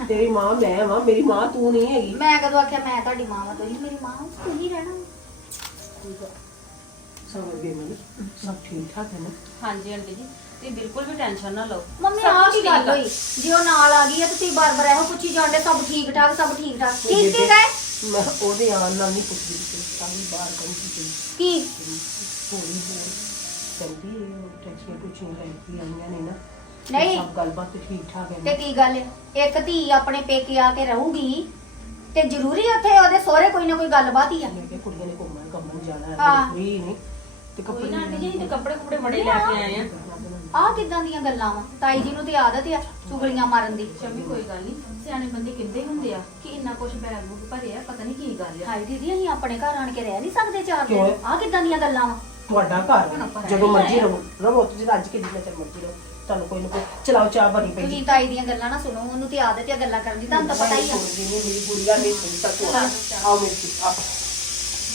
ਤੇਰੀ ਮਾਂ ਮੈਂ ਵਾਂ ਮੇਰੀ ਮਾਂ ਤੂੰ ਨਹੀਂ ਹੈਗੀ। ਮੈਂ ਕਦੋਂ ਆਖਿਆ ਮੈਂ ਤੁਹਾਡੀ ਮਾਂ ਵਾ ਤੁਸੀਂ ਮੇਰੀ ਮਾਂ ਤੂੰ ਹੀ ਰਹਿਣਾ ਸਮਝ ਗਈ ਮੈਨੂੰ ਸਭ ਠੀਕ ਠਾਕ ਹੈ ਨਾ? ਹਾਂਜੀ ਆਂਟੀ ਜੀ। ਤੁਸੀਂ ਬਿਲਕੁਲ ਵੀ ਟੈਨਸ਼ਨ ਨਾ ਲਓ। ਮੰਮੀ ਸਭ ਆਹ ਕੁਛ ਕੀ ਠੀਕ ਗੱਲ ਆ। ਹੋਈ? ਜੇ ਉਹ ਨਾਲ ਆ ਗਈ ਹੈ ਤੇ ਤੁਸੀਂ ਬਾਰ-ਬਾਰ ਇਹੋ ਪੁੱਛੀ ਜਾਂਦੇ ਸਭ ਠੀਕ ਠਾਕ ਸਭ ਠੀਕ ਠਾਕ। ਠੀਕ ਠੀਕ ਹੈ? ਮੈਂ ਉਹਦੇ ਆਣ ਨਾਲ ਨਹੀਂ ਪੁੱਛਦੀ ਸੀ ਸਾਰੀ ਬਾਹਰ ਕੰਦੀ ਸੀ ਕੀ? ਥੋੜੀ ਹੋਰ। ਕੰਦੀ ਟੈਕਸੀਆਂ ਪੁੱਛੀਆਂ ਲੈ ਕੇ ਆਈਆਂ ਨੇ ਨਾ। ਨਹੀਂ। ਸਭ ਗੱਲਬਾਤ ਤੇ ਠੀਕ ਠਾਕ ਹੈ ਤੇ ਨਾ ਕੀ ਗੱਲ? ਹੈ? ਇੱਕ ਧੀ ਆਪਣੇ ਪੇਕੇ ਆ ਕੇ ਰਹੂਗੀ ਤੇ ਜ਼ਰੂਰੀ ਉੱਥੇ ਉਹਦੇ ਸਹੁਰੇ ਕੋਈ ਨਾ ਕੋਈ ਗੱਲਬਾਤ ਹੀ ਆ। ਮੈਂ ਕਿਹਾ ਕੁੜੀਆਂ ਨੇ ਘੁੰਮਣ ਘੁੰਮਣ ਜਾਣਾ ਹਾਂ। ਹੈ। ਕੋਈ ਨਹੀਂ। ਤੇ ਕੋਈ ਕੱਪੜੇ ਨਾ ਆਂਟੀ ਜੀ ਤੇ ਕੱਪੜੇ ਕੁਪੜੇ ਬੜੇ ਲੈ ਕੇ ਆਏ ਆ। ਆਹ ਕਿੱਦਾਂ ਦੀਆਂ ਗੱਲਾਂ ਵਾ? ਤਾਈ ਜੀ ਨੂੰ ਤੇ ਆਦਤ ਆ ਚੁਗਲੀਆਂ ਮਾਰਨ ਦੀ। ਸ਼ਮੀ ਕੋਈ ਗੱਲ ਨਹੀਂ ਸਿਆਣੇ ਬੰਦੇ ਕਿੱਦੇ ਹੁੰਦੇ ਆ ਕਿ ਇੰਨਾ ਕੁਝ ਬੈਗ ਬੁੱਕ ਭਰਿਆ ਪਤਾ ਨਹੀਂ ਕੀ ਗੱਲ ਆ। ਹਾਈ ਦੀਦੀ ਅਸੀਂ ਆਪਣੇ ਘਰ ਆਣ ਕੇ ਰਹਿ ਨਹੀਂ ਸਕਦੇ ਚਾਰ ਕਿਉਂ? ਦਿਨ ਆਹ ਕਿੱਦਾਂ ਦੀਆਂ ਗੱਲਾਂ ਵਾ? ਤੁਹਾਡਾ ਘਰ। ਜਦੋਂ ਮਰਜ਼ੀ ਰਹੋ ਰਹੋ ਤੁਸੀਂ ਅੱਜ ਕੇ ਜਿੰਨਾ ਚਿਰ ਮਰਜ਼ੀ ਰਹੋ। ਤੁਹਾਨੂੰ ਕੋਈ ਨਾ ਕੋਈ ਚਲਾਓ ਚਾਹ ਬਣੀ ਪਈ ਤੁਸੀਂ ਤਾਈ ਦੀਆਂ ਗੱਲਾਂ ਨਾ ਸੁਣੋ ਉਹਨੂੰ ਤੇ ਆਦਤ ਆ ਗੱਲਾਂ ਕਰਨ ਦੀ ਤੁਹਾਨੂੰ ਤਾਂ ਪਤਾ ਹੀ ਆ। ਮੇਰੀ ਗੁੜੀਆ ਨਹੀਂ ਸੁਣੀ ਤਾਂ ਤੂੰ ਆ। ਆਓ ਮੇਰੀ ਆ।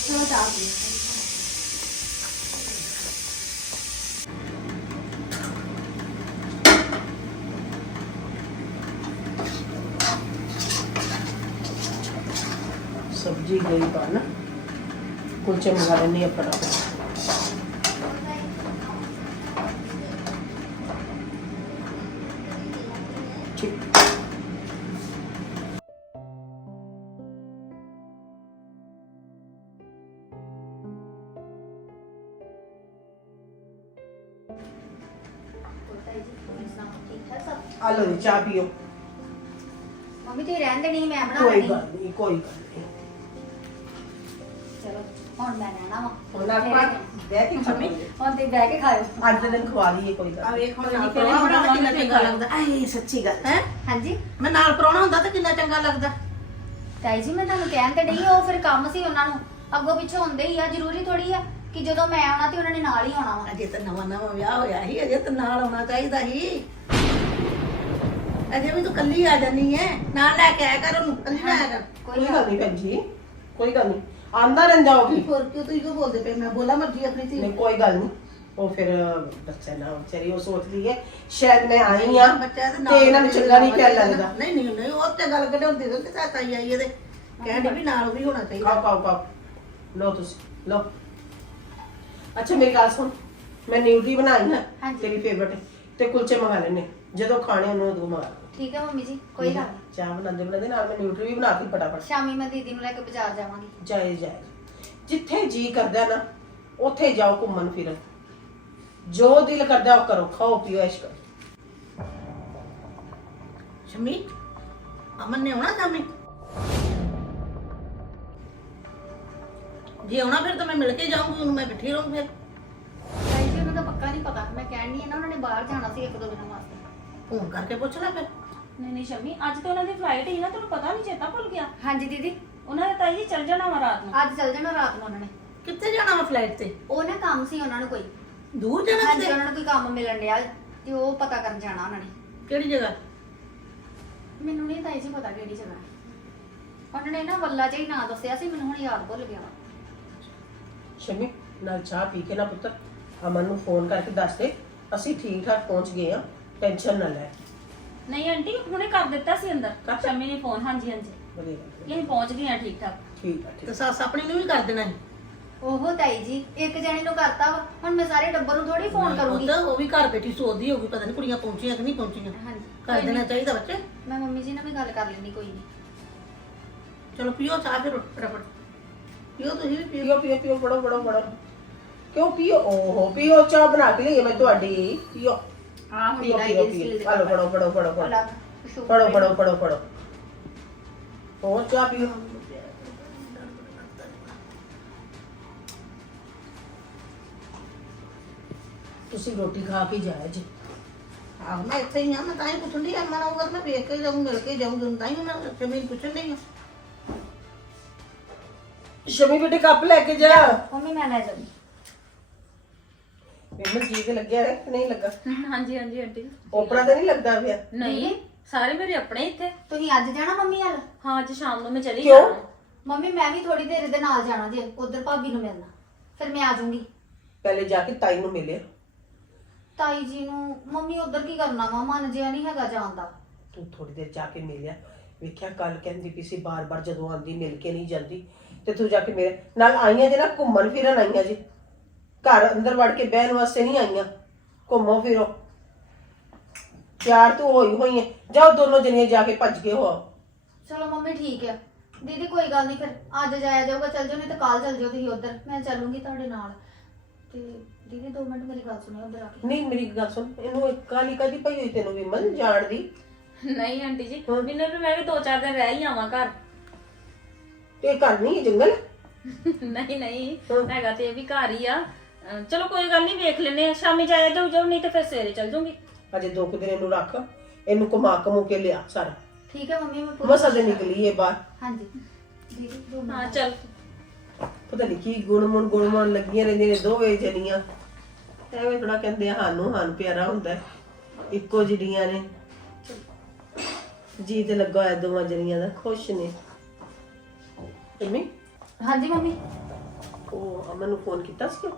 ਚਲੋ ਚਾਹ ਪੀ। ਸਬਜੀ ਗਈ ਬਣ ਕੁਲਚੇ ਮੰਗਾ ਲੈਣੀ ਆਪਣਾ ਠੀਕ ਤਾਈ ਜੀ ਤੁਸੀਂ ਸੁਣਾਓ ਠੀਕ ਠਾਕ ਸਭ ਆ ਲਓ ਜੀ, ਚਾਹ ਪੀਓ ਮੰਮੀ ਤੁਸੀਂ ਰਹਿਣ ਦੇਣੀ ਮੈਂ ਬਣਾ ਕੋਈ ਲੈਣੀ ਗੱਲ ਨਹੀਂ ਕੋਈ ਗੱਲ ਨਹੀਂ ਚਲੋ ਹੁਣ ਮੈਂ ਰਹਿਣਾ ਵਾ। ਹੁਣ ਆਪਾਂ ਬਹਿ ਕੇ ਖਾਵਾਂਗੇ। ਹੁਣ ਤੇ ਬਹਿ ਕੇ ਖਾਇਓ। ਅੱਜ ਦੇ ਦਿਨ ਖਵਾ ਲਈਏ ਕੋਈ ਗੱਲ ਆ ਨੀ। ਵੇਖ ਹੁਣ ਨਾਲ ਪ੍ਰਾਹੁਣਾ ਬਣਾਉਣਾ ਕਿੰਨਾ ਚੰਗਾ ਲੱਗਦਾ। ਐ ਸੱਚੀ ਗੱਲ। ਹੈ? ਹਾਂਜੀ। ਮੈਂ ਨਾਲ ਪ੍ਰਾਹੁਣਾ ਹੁੰਦਾ ਤਾਂ ਕਿੰਨਾ ਚੰਗਾ ਲੱਗਦਾ। ਤਾਈ ਜੀ ਮੈਂ ਤੁਹਾਨੂੰ ਕਹਿਣ ਤੇ ਡਈ ਉਹ ਫਿਰ ਕੰਮ ਸੀ ਉਹਨਾਂ ਨੂੰ। ਅੱਗੋਂ ਪਿੱਛੋਂ ਹੁੰਦੇ ਹੀ ਆ ਜ਼ਰੂਰੀ ਥੋੜੀ ਆ ਕਿ ਜਦੋਂ ਮੈਂ ਆਉਣਾ ਤੇ ਉਹਨਾਂ ਨੇ ਨਾਲ ਹੀ ਆਉਣਾ ਵਾ। ਅਜੇ ਤਾਂ ਨਵਾਂ ਨਵਾਂ ਵਿਆਹ ਹੋਇਆ ਸੀ ਅਜੇ ਤਾਂ ਨਾਲ ਆਉਣਾ ਚਾਹੀਦਾ ਸੀ। ਅਜੇ ਵੀ ਤੂੰ ਕੱਲੀ ਆ ਜਾਨੀ ਐ। ਨਾਲ ਲੈ ਕੇ ਆਇਆ ਕਰ ਉਹਨੂੰ ਕੱਲੀ ਨਾ ਆਇਆ ਕਰ ਕੋਈ ਗੱਲ ਨਹੀਂ ਭੈਣ ਜੀ ਕੋਈ ਗੱਲ ਨਹੀਂ। ਆਂਦਾ ਰਹਿੰਦਾ ਹੋਗੀ ਹੋਰ ਕਿਉਂ ਤੂੰ ਕਿਉਂ ਬੋਲਦੇ ਪਏ? ਮੈਂ ਬੋਲਾ ਮਰਜ਼ੀ ਆਪਣੀ ਧੀ ਨਹੀਂ ਕੋਈ ਗੱਲ ਨਹੀਂ। ਉਹ ਫਿਰ ਬੱਚਾ ਨਾ ਵਿਚਾਰੀ ਉਹ ਸੋਚਦੀ ਹੈ ਸ਼ਾਇਦ ਮੈਂ ਆਈ ਆ ਬੱਚਾ ਤੇ ਇਹਨਾਂ ਨੂੰ ਚੰਗਾ ਨਹੀਂ ਪਿਆ ਲੱਗਦਾ। ਨਹੀਂ ਨਹੀਂ ਨਹੀਂ ਉਹ ਤੇ ਗੱਲ ਕਢਾਉਂਦੀ ਤੇ ਤਾਂ ਤਾਈ ਆਈ ਇਹਦੇ ਕਹਿੰਦੀ ਵੀ ਨਾਲ ਉਹ ਵੀ ਹੋਣਾ ਚਾਹੀਦਾ। ਖਾਓ ਖਾਓ ਖਾਓ ਲਓ ਤੁਸੀਂ ਲਓ। ਅੱਛਾ ਮੇਰੀ ਗੱਲ ਸੁਣ। ਮੈਂ ਨਿਊਟਰੀ ਬਣਾਈ ਨਾ ਹਾਂਜੀ। ਤੇਰੀ ਫੇਵਰਟ ਤੇ ਕੁਲਚੇ ਮੰਗਾ ਲੈਣੇ ਜਦੋਂ ਖਾਣੇ ਉਹਨੂੰ ਉਦੋਂ ਮੰਗਾ ਲਓ। ਠੀਕ ਹੈ ਮੰਮੀ ਜੀ ਕੋਈ ਗੱਲ ਨਹੀਂ। ਚਾਹ ਬਣਾਉਂਦੇ ਬਣਾਉਂਦੇ ਨਾਲ ਮੈਂ ਨਿਊਟਰੀ ਵੀ ਬਣਾਤੀ ਫਟਾਫਟ। ਸ਼ਾਮੀ ਮੈਂ ਦੀਦੀ ਨੂੰ ਲੈ ਕੇ ਬਾਜ਼ਾਰ ਜਾਵਾਂਗੀ। ਜਾਏ ਜਾਏ ਜਿੱਥੇ ਜੀ ਕਰਦਾ ਨਾ ਉੱਥੇ ਜਾਓ ਘੁੰਮਣ ਫਿਰਨ। ਜੋ ਦਿਲ ਕਰਦਾ ਉਹ ਕਰੋ ਖਾਓ ਪੀਓ ਐਸ਼ ਕਰੋ। ਸ਼ਮੀ ਅਮਨ ਨੇ ਆਉਣਾ ਸ਼ਾਮੀ? ਜੇ ਆਉਣਾ ਫਿਰ ਤਾਂ ਮੈਂ ਮਿਲ ਕੇ ਜਾਊਂਗੀ ਉਹਨੂੰ ਮੈਂ ਬਿਠੀ ਰਹੂੰ ਫਿਰ। ਤਾਈ ਜੀ ਉਹਨਾਂ ਦਾ ਪੱਕਾ ਨਹੀਂ ਪਤਾ। ਮੈਂ ਕਹਿਣ ਨਹੀਂ ਨਾ ਉਹਨਾਂ ਨੇ ਬਾਹਰ ਜਾਣਾ ਸੀ ਇੱਕ ਦੋ ਦਿਨਾਂ ਵਾਸਤੇ। ਫੋਨ ਕਰਕੇ ਪੁੱਛ ਲੈ ਫਿਰ। ਨਹੀਂ ਨਹੀਂ ਸ਼ਮੀ ਅੱਜ ਤਾਂ ਉਹਨਾਂ ਦੀ ਫਲਾਈਟ ਹੀ ਨਾ ਤੁਹਾਨੂੰ ਪਤਾ ਨਹੀਂ ਚੇਤਾ ਭੁੱਲ ਗਿਆ। ਹਾਂਜੀ ਦੀਦੀ। ਉਹਨਾਂ ਨੇ ਤਾਈ ਜੀ ਚੱਲ ਜਾਣਾ ਵਾ ਰਾਤ ਨੂੰ। ਅੱਜ ਚੱਲ ਜਾਣਾ ਰਾਤ ਨੂੰ ਉਹਨਾਂ ਨੇ। ਕਿੱਥੇ ਜਾਣਾ ਵਾ ਫਲਾਈਟ ਤੇ? ਉਹ ਨਾ ਕੰਮ ਸੀ ਉਹਨਾਂ ਨੂੰ ਕੋਈ। ਦੂਰ ਜਾਣਾ ਹਾਂਜੀ ਕਿਤੇ? ਉਹਨਾਂ ਨੂੰ ਕੋਈ ਕੰਮ ਮਿਲਣ ਡਿਆ ਤੇ ਉਹ ਪਤਾ ਕਰਨ ਜਾਣਾ ਉਹਨਾਂ ਨੇ। ਕਿਹੜੀ ਜਗ੍ਹਾ? ਮੈਨੂੰ ਨਹੀਂ ਤਾਈ ਜੀ ਪਤਾ ਕਿਹੜੀ ਜਗ੍ਹਾ। ਉਹਨਾਂ ਨੇ ਨਾ ਵੱਲਾ ਚ ਹੀ ਨਾਂ ਦੱਸਿਆ ਸੀ ਮੈਨੂੰ ਹੁਣ ਯਾਦ ਭੁੱਲ ਗਿਆ ਸ਼ਮੀ ਨਾਲ ਚਾਹ ਪੀ ਕੇ ਨਾ ਪੁੱਤਰ ਅਮਨ ਨੂੰ ਫੋਨ ਕਰਕੇ ਦੱਸ ਦੇ। ਅਸੀਂ ਠੀਕ ਠਾਕ ਪਹੁੰਚ ਗਏ ਆ ਟੈਨਸ਼ਨ ਨਾ ਲੈ। ਨਹੀਂ ਆਂਟੀ ਹੁਣੇ ਕਰ ਦਿੱਤਾ ਸੀ ਅੰਦਰ। ਕਰਤਾ? ਸ਼ਮੀ ਨੇ ਫੋਨ ਹਾਂਜੀ ਹਾਂਜੀ। ਵਧੀਆ ਅਸੀਂ ਪਹੁੰਚ ਗਏ ਆ ਠੀਕ ਠਾਕ ਠੀਕ ਆ। ਠੀਕ ਤੇ ਸੱਸ ਆਪਣੀ ਨੂੰ ਵੀ ਕਰ ਦੇਣਾ ਸੀ? ਉਹ ਤਾਈ ਜੀ ਇੱਕ ਜਣੇ ਨੂੰ ਕਰਤਾ ਵਾ। ਹੁਣ ਮੈਂ ਸਾਰੇ ਟੱਬਰ ਨੂੰ ਥੋੜੀ ਫੋਨ ਕਰੂੰਗੀ। ਉਹ ਵੀ ਘਰ ਬੈਠੀ ਸੋਚਦੀ ਹੋਊਗੀ ਪਤਾ ਨਹੀਂ ਕੁੜੀਆਂ ਪਹੁੰਚੀਆਂ ਕਿ ਨਹੀਂ ਪਹੁੰਚੀਆਂ। ਹਾਂਜੀ ਕਰ ਦੇਣਾ ਚਾਹੀਦਾ ਬੱਚੇ। ਮੈਂ ਮੰਮੀ ਜੀ ਨਾਲ ਵੀ ਗੱਲ ਕਰ ਲੈਣੀ ਕੋਈ ਨਹੀਂ। ਚਲੋ ਪੀਓ ਚਾਹ ਫਿਰ ਫਟਾਫਟ। ਪੀਓ ਤੁਸੀਂ ਵੀ ਪੀਓ। ਪੀਓ ਪੀਓ ਪੀਓ ਬੜੋ ਬੜੋ ਬੜੋ ਕਿਉਂ ਪੀਓ? ਓਹੋ ਪੀਓ ਚਾਹ ਬਣਾ ਕੇ ਲਈ ਮੈਂ ਤੁਹਾਡੀ। ਪੀਓ। ਆ ਹੁਣ ਪੀਓ ਇਹਦਾ ਪੀਓ ਹੀ ਪੀਓ ਫੜੋ ਫੜੋ ਫੜੋ ਫੜੋ ਫੜੋ। ਅਲੱਗ ਸ਼ੁਗਰ ਫੜੋ ਫੜੋ ਫੜੋ ਫੜੋ। ਹੋਰ ਚਾਹ ਪੀਓ? ਤੁਸੀਂ ਰੋਟੀ ਖਾ ਕੇ ਜਾਇਆ ਜੀ। ਆਹ ਮੈਂ ਇੱਥੇ ਹੀ ਆ ਮੈਂ ਤਾਂ ਹੀ ਪੁੱਛਣ ਦੀ ਅਮਨ ਆਊਗਾ ਤਾਂ ਮੈਂ ਵੇਖ ਕੇ ਜਾਊਂ ਮਿਲ ਕੇ ਜਾਊਂ ਤਾਂ ਹੀ ਮੈਂ ਜ਼ਮੀਨ ਪੁੱਛਣ ਨਹੀਂ ਆ। ਸ਼ਮੀ ਬੇਟੇ ਕੱਪ ਲੈ ਕੇ ਜਾ। ਮੰਮੀ ਮੈਂ ਲੈ ਜਾਂਦੀ। ਮੈਨੂੰ ਜੀ ਤੇ ਲੱਗਿਆ ਹੈ ਕਿ ਨਹੀਂ ਲੱਗਾ। ਹਾਂਜੀ ਹਾਂਜੀ ਆਂਟੀ। ਓਪਰਾ ਤਾਂ ਨਹੀਂ ਲੱਗਦਾ ਪਿਆ? ਨਹੀਂ ਸਾਰੇ ਮੇਰੇ ਆਪਣੇ ਇੱਥੇ। ਤੁਸੀਂ ਅੱਜ ਜਾਣਾ ਮੰਮੀ ਨਾਲ ਹਾਂ ਅੱਜ ਸ਼ਾਮ ਨੂੰ ਮੈਂ ਚਲੀ ਕਿਉਂ? ਜਾਣਾ ਮੰਮੀ ਮੈਂ ਵੀ ਥੋੜੀ ਦੇਰ ਦੇ ਨਾਲ ਜਾਣਾ ਜੇ ਉਧਰ ਭਾਬੀ ਨੂੰ ਮਿਲਣਾ। ਫਿਰ ਮੈਂ ਆ ਜਾਊਂਗੀ। ਪਹਿਲੇ ਜਾ ਕੇ ਤਾਈ ਨੂੰ ਮਿਲਿਆ। ਤਾਈ ਜੀ ਨੂੰ ਮੰਮੀ ਉਧਰ ਕੀ ਕਰਨਾ ਵਾ? ਮਨ ਜਿਆ ਨਹੀਂ ਹੈਗਾ ਜਾਣ ਦਾ। ਤੂੰ ਥੋੜੀ ਦੇਰ ਜਾ ਕੇ ਮਿਲਿਆ ਵੇਖਿਆ ਕੱਲ ਕਹਿੰਦੀ ਪਈ ਸੀ ਬਾਰ-ਬਾਰ ਜਦੋਂ ਆਂਦੀ ਮਿਲ ਕੇ ਨਹੀਂ ਜਾਂਦੀ। ਤੇ ਤੂੰ ਜਾ ਕੇ ਮੇਰੇ ਨਾਲ ਆਈਆਂ ਜੇ ਨਾ ਘੁੰਮਣ ਫਿਰਨ ਆਈਆਂ ਜੀ। ਘਰ ਅੰਦਰ ਵੜ ਕੇ ਬਹਿਣ ਵਾਸਤੇ ਨਹੀਂ ਆਈਆਂ। ਘੁੰਮੋ ਫਿਰੋ। ਪਿਆਰ ਤੂੰ ਹੋਈ ਹੋਈ ਹੈ ਜਾਓ ਦੋਨੋਂ ਜਣੀਆਂ ਜਾ ਕੇ ਭੱਜ ਕੇ ਹੋ ਚਲੋ ਮੰਮੀ ਠੀਕ ਹੈ ਦੀਦੀ ਕੋਈ ਗੱਲ ਨਹੀਂ ਫਿਰ ਅੱਜ ਜਾਇਆ ਜਾਊਗਾ। ਚੱਲ ਜਾਓ ਨਹੀਂ ਤਾਂ ਕੱਲ ਚੱਲ ਜਾਓ ਤੁਸੀਂ ਉਧਰ। ਮੈਂ ਚੱਲੂੰਗੀ ਤੁਹਾਡੇ ਨਾਲ। ਤੇ ਦੀਦੀ 2 ਮਿੰਟ ਮੇਰੀ ਗੱਲ ਸੁਣਿਓ ਉਧਰ ਆ ਕੇ। ਨਹੀਂ ਮੇਰੀ ਗੱਲ ਸੁਣ। ਇਹਨੂੰ ਕਾਲੀ ਕਾਦੀ ਪਈ ਹੋਈ ਤੈਨੂੰ ਵਿਮਲ ਜਾਣ ਦੀ ਨਹੀਂ ਆਂਟੀ ਜੀ ਮੈਨੂੰ ਵੀ ਮੈਂ ਵੀ ਦੋ ਚਾਰ ਦਿਨ ਰਹਿ ਹੀ ਆਵਾਂ ਘਰ। ਤੇ ਇਹ ਘਰ ਨਹੀਂ ਇਹ ਜੰਗਲ? [laughs] ਨਹੀਂ ਨਹੀਂ। ਹੈਗਾ ਤੇ ਇਹ ਵੀ ਘਰ ਹੀ ਆ। ਅਹ ਚਲੋ ਕੋਈ ਗੱਲ ਨਹੀਂ ਵੇਖ ਲੈਨੇ ਆ ਸ਼ਾਮੀ ਜਾਇਆ ਜਾਊ ਜਾਊ ਨਹੀਂ ਤੇ ਫਿਰ ਸਵੇਰੇ ਚੱਲ ਜਾਊਂਗੀ ਅਜੇ ਦੋ ਕੁ ਦਿਨ ਇਹਨੂੰ ਰੱਖ ਇਹਨੂੰ ਘੁਮਾ ਘਮੂ ਕੇ ਲਿਆ ਸਾਰਾ। ਠੀਕ ਹੈ ਮੰਮੀ ਮੈਂ ਪੂਰੀ ਮਸਾ ਦੇ ਨਿਕਲੀ ਇਹ ਬਾਹਰ। ਹਾਂਜੀ। ਦੀਦੀ ਦੋ ਮਿੰਟ। ਹਾਂ ਚੱਲ। ਪਤਾ ਨਹੀਂ ਕੀ ਗੁਣਮੁਣ ਗੁਣਮੁਣ ਲੱਗੀਆਂ ਰਹਿੰਦੀਆਂ ਨੇ ਦੋਵੇਂ ਜਣੀਆਂ। ਐਵੇਂ ਥੋੜਾ ਕਹਿੰਦੇ ਆ ਹਾਨੂੰ ਹਾਨ ਪਿਆਰਾ ਹੁੰਦਾ ਹੈ। ਇੱਕੋ ਜਿਹੜੀਆਂ ਨੇ। ਜੀ ਤੇ ਲੱਗਾ ਹੋਇਆ ਦੋਵਾਂ ਜਣੀਆਂ ਦਾ ਖੁਸ਼ ਨੇ। ਮੰਮੀ? ਹਾਂਜੀ ਮੰਮੀ। ਉਹ ਅਮਨ ਨੂੰ ਫੋਨ ਕੀਤਾ ਸੀ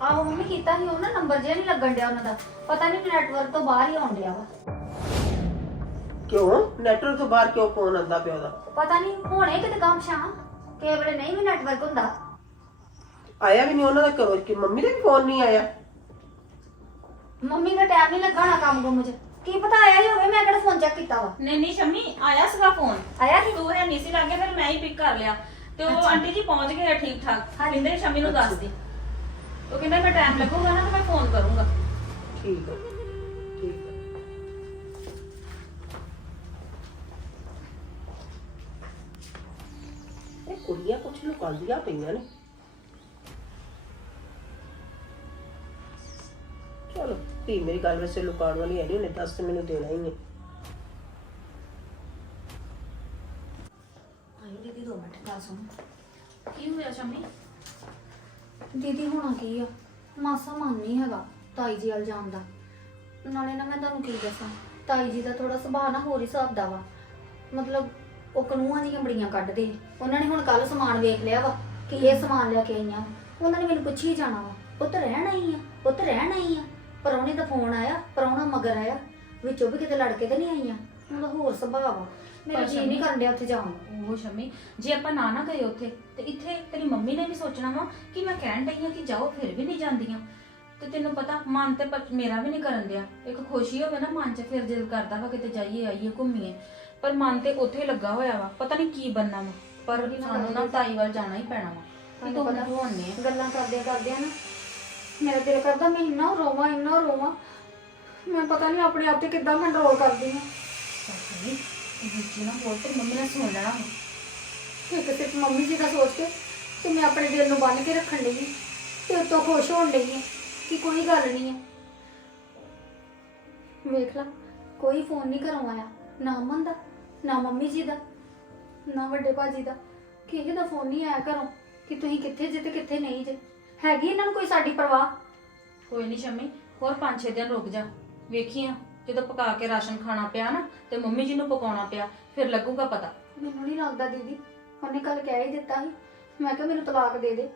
ਆਹੋ ਮੰਮੀ ਕੀਤਾ ਸੀ ਉਹ ਨਾ ਨੰਬਰ ਜਿਹਾ ਨਹੀਂ ਲੱਗਣ ਡਿਆ ਉਹਨਾਂ ਦਾ। ਪਤਾ ਨਹੀਂ ਨੈਟਵਰਕ ਤੋਂ ਬਾਹਰ ਹੀ ਆਉਣ ਡਿਆ ਵਾ। ਕਿਉਂ? ਨੈਟਵਰਕ ਤੋਂ ਬਾਹਰ ਕਿਉਂ ਫੋਨ ਆਂਦਾ ਪਿਆ ਉਹਦਾ? ਪਤਾ ਨਹੀਂ ਹੋਣੇ ਕਿਤੇ ਕੰਮ ਸ਼ਾਂ ਕਈ ਵੇਲੇ ਨਹੀਂ ਵੀ ਨੈਟਵਰਕ ਹੁੰਦਾ। ਆਇਆ ਵੀ ਨਹੀਂ ਉਹਨਾਂ ਦਾ ਕਰੋ ਕਿ ਮੰਮੀ ਦਾ ਵੀ ਫੋਨ ਨਹੀਂ ਆਇਆ? ਮੰਮੀ ਦਾ ਟਾਈਮ ਨਹੀਂ ਲੱਗਣਾ ਕੰਮ ਗੁੰਮ ਚ। ਕੀ ਪਤਾ ਆਇਆ ਹੀ ਹੋਵੇ ਮੈਂ ਕਿਹੜਾ ਫੋਨ ਚੈੱਕ ਕੀਤਾ ਵਾ? ਨਹੀਂ ਨਹੀਂ ਸ਼ਮੀ ਆਇਆ ਸੀਗਾ ਫੋਨ ਆਇਆ ਸੀ? ਤੂੰ ਹੈ ਨਹੀਂ ਸੀ ਲੱਗੇ ਫਿਰ ਮੈਂ ਹੀ ਪਿਕ ਕਰ ਲਿਆ। ਤੇ ਉਹ ਆਂਟੀ ਜੀ ਪਹੁੰਚ ਗਏ ਆ ਠੀਕ ਠਾਕ ਕਹਿੰਦੇ ਸ਼ਮੀ ਨੂੰ ਦੱਸ ਦੇ। ਉਹ ਕਹਿੰਦਾ ਮੈਂ ਟਾਈਮ ਲੱਗੂਗਾ ਨਾ ਤਾਂ ਮੈਂ ਫੋਨ ਕਰੂੰਗਾ। ਠੀਕ ਹੈ ਠੀਕ ਹੈ ਇਹ ਕੁੜੀਆਂ ਕੁਛ ਲੁਕਾਉਂਦੀਆਂ ਪਈਆਂ ਨੇ। ਚਲੋ, ਧੀ ਮੇਰੀ ਗੱਲ ਵੈਸੇ ਲੁਕਾਉਣ ਵਾਲੀ ਹੈ ਨਹੀਂ ਉਹਨੇ ਦੱਸ ਤੇ ਮੈਨੂੰ ਦੇਣਾ ਹੀ ਹੈ ਆਇਓ ਦੀਦੀ ਦੋ ਮਿੰਟ ਗੱਲ ਸੁਣ ਕੀ ਹੋਇਆ ਸ਼ਮੀ ਦੀਦੀ ਹੋਣਾ ਕੀ ਆ? ਮਾਸਾ ਮਨ ਨਹੀਂ ਹੈਗਾ ਤਾਈ ਜੀ ਵੱਲ ਜਾਣ ਦਾ। ਨਾਲੇ ਨਾ ਮੈਂ ਤੁਹਾਨੂੰ ਕੀ ਦੱਸਾਂ, ਤਾਈ ਜੀ ਦਾ ਥੋੜਾ ਸੁਭਾਅ ਨਾ ਹੋਰ ਹੀ ਹਿਸਾਬ ਦਾ ਵਾ। ਮਤਲਬ ਉਹ ਕਾਨੂੰਨਾਂ ਦੀਆਂ ਬੜੀਆਂ ਕੱਢਦੇ ਉਹਨਾਂ ਨੇ ਹੁਣ ਕੱਲ ਸਮਾਨ ਵੇਖ ਲਿਆ ਵਾ ਕਿ ਇਹ ਸਮਾਨ ਲੈ ਕੇ ਆਈਆਂ। ਉਹਨਾਂ ਨੇ ਮੈਨੂੰ ਪੁੱਛੀ ਜਾਣਾ ਵਾ, ਪੁੱਤ ਰਹਿਣ ਆਈ ਆ, ਪੁੱਤ ਰਹਿਣ ਆਈ ਆ। ਪਰੌਣੇ ਦਾ ਫੋਨ ਆਇਆ ਪਰੌਣਾ ਮਗਰ ਆਇਆ। ਵਿੱਚੋਂ ਵੀ ਕਿਤੇ ਲੜ ਕੇ ਤਾਂ ਨਹੀਂ ਆਈਆਂ। ਉਹਦਾ ਹੋਰ ਸੁਭਾਅ ਵਾ। ਮੇਰਾ ਪਰ ਜੀ ਨਹੀਂ ਸ਼ਮੀ- ਕਰਨ ਡਿਆ ਉੱਥੇ ਜਾਣ ਨੂੰ। ਉਹ ਸ਼ਮੀ ਜੇ ਆਪਾਂ ਨਾ ਨਾ ਗਏ ਉੱਥੇ ਤੇ ਇੱਥੇ ਤੇਰੀ ਮੰਮੀ ਨੇ ਵੀ ਸੋਚਣਾ ਵਾ ਕਿ ਮੈਂ ਕਹਿਣ ਡਈ ਆ ਕਿ ਜਾਓ ਫਿਰ ਵੀ ਨਹੀਂ ਜਾਂਦੀਆਂ। ਤੇ ਤੈਨੂੰ ਪਤਾ ਮਨ ਤੇ ਪਰ ਮੇਰਾ ਵੀ ਨਹੀਂ ਕਰਨ ਦਿਆ ਇੱਕ ਖੁਸ਼ੀ ਹੋਵੇ ਨਾ ਮਨ 'ਚ ਫਿਰ ਦਿਲ ਕਰਦਾ ਵਾ ਕਿਤੇ ਜਾਈਏ ਆਈਏ ਘੁੰਮੀਏ। ਪਰ ਮਨ ਤੇ ਉੱਥੇ ਲੱਗਾ ਹੋਇਆ ਵਾ ਪਤਾ ਨਹੀਂ ਕੀ ਬੰਨਾ ਵਾ। ਪਰ ਸਾਨੂੰ ਨਾ ਤਾਈ ਵੱਲ ਜਾਣਾ ਹੀ ਪੈਣਾ ਵਾ। ਕਿ ਤੁਹਾਨੂੰ ਤੂੰ ਪਤਾ ਹੋਣੇ ਗੱਲਾਂ ਕਰਦੇ ਕਰਦਿਆਂ ਨਾ ਮੇਰਾ ਦਿਲ ਕਰਦਾ ਮੈਂ ਇੰਨਾ ਰੋਵਾਂ ਇੰਨਾ ਰੋਵਾਂ। ਮੈਂ ਪਤਾ ਨਹੀਂ ਆਪਣੇ ਆਪ ਤੇ ਕਿੱਦਾਂ ਕੰਟਰੋਲ ਕਰਦੀ ਹਾਂ। ਦੂਜੀ ਨਾ ਬੋਲ ਤੇ ਮੰਮੀ ਨੇ ਸੁਣ ਲੈਣਾ ਇੱਕ ਸਿਰਫ ਮੰਮੀ ਜੀ ਦਾ ਸੋਚ ਕੇ ਤੇ ਮੈਂ ਆਪਣੇ ਦਿਲ ਨੂੰ ਬੰਨ ਕੇ ਰੱਖਣ ਲਈ ਤੇ ਉਤੋਂ ਖੁਸ਼ ਹੋਣ ਲਈ ਹਾਂ ਕਿ ਕੋਈ ਗੱਲ ਨਹੀਂ ਹੈ ਵੇਖ ਲਾ ਕੋਈ ਫੋਨ ਨਹੀਂ ਘਰੋਂ ਆਇਆ ਨਾ ਅਮਨ ਦਾ ਨਾ ਮੰਮੀ ਜੀ ਦਾ ਨਾ ਵੱਡੇ ਭਾਜੀ ਦਾ। ਕਿਸੇ ਦਾ ਫੋਨ ਨਹੀਂ ਆਇਆ ਘਰੋਂ ਕਿ ਤੁਸੀਂ ਕਿੱਥੇ ਜੇ ਤੇ ਕਿੱਥੇ ਨਹੀਂ ਜੇ। ਹੈਗੀ ਇਹਨਾਂ ਨੂੰ ਕੋਈ ਸਾਡੀ ਪਰਵਾਹ? ਕੋਈ ਨਹੀਂ ਸ਼ੰਮੀ ਹੋਰ 5-6 ਦਿਨ ਰੁਕ ਜਾ। ਵੇਖੀਆਂ ਜਦੋਂ ਪਕਾ ਕੇ ਰਾਸ਼ਨ ਖਾਣਾ ਪਿਆ ਨਾ ਤੇ ਮੰਮੀ ਜੀ ਨੂੰ ਪਕਾਉਣਾ ਪਿਆ ਫਿਰ ਲੱਗੂਗਾ ਪਤਾ। ਮੈਨੂੰ ਨਹੀਂ ਲੱਗਦਾ ਦੀਦੀ। ਉਹਨੇ ਕੱਲ ਕਹਿ ਹੀ ਦਿੱਤਾ ਸੀ। ਮੈਂ ਕਿਹਾ ਮੈਨੂੰ ਤਲਾਕ ਦੇ ਦੇ।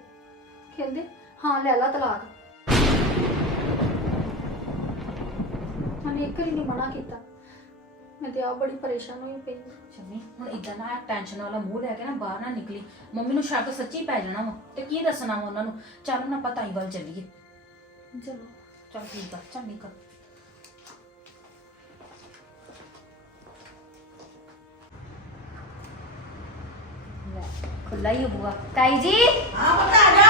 ਕਹਿੰਦੇ ਹਾਂ ਲੈ ਲਾ ਤਲਾਕ। ਉਹਨੇ ਇੱਕ ਵਾਰੀ ਨਹੀਂ ਮਨਾ ਕੀਤਾ। ਮੈਂ ਤੇ ਆਪ ਬੜੀ ਪਰੇਸ਼ਾਨ ਹੋਈ ਪਈ ਹਾਂ। ਸ਼ੰਮੀ ਹੁਣ ਇਦਾਂ ਨਾ ਟੈਨਸ਼ਨ ਵਾਲਾ ਮੂੰਹ ਲੈ ਕੇ ਨਾ ਬਾਹਰ ਨਾ ਨਿਕਲੀ। ਮੰਮੀ ਨੂੰ ਸ਼ੱਕ ਸੱਚੀ ਪੈ ਜਾਣਾ ਵਾ ਤੇ ਕੀ ਦੱਸਣਾ ਵਾ ਉਹਨਾਂ ਨੂੰ? ਚੱਲ ਨਾ ਆਪਾਂ ਤਾਈ ਵੱਲ ਚੱਲੀਏ। ਚਲੋ। ਚੱਲ ਠੀਕ ਆ ਚੱਲ ਨਿਕਲ ਲੈ ਖੁੱਲਾ ਹੀ ਹੋਊਗਾ ਤਾਈ ਜੀ ਹਾਂ ਪਤਾ ਆ ਜਾ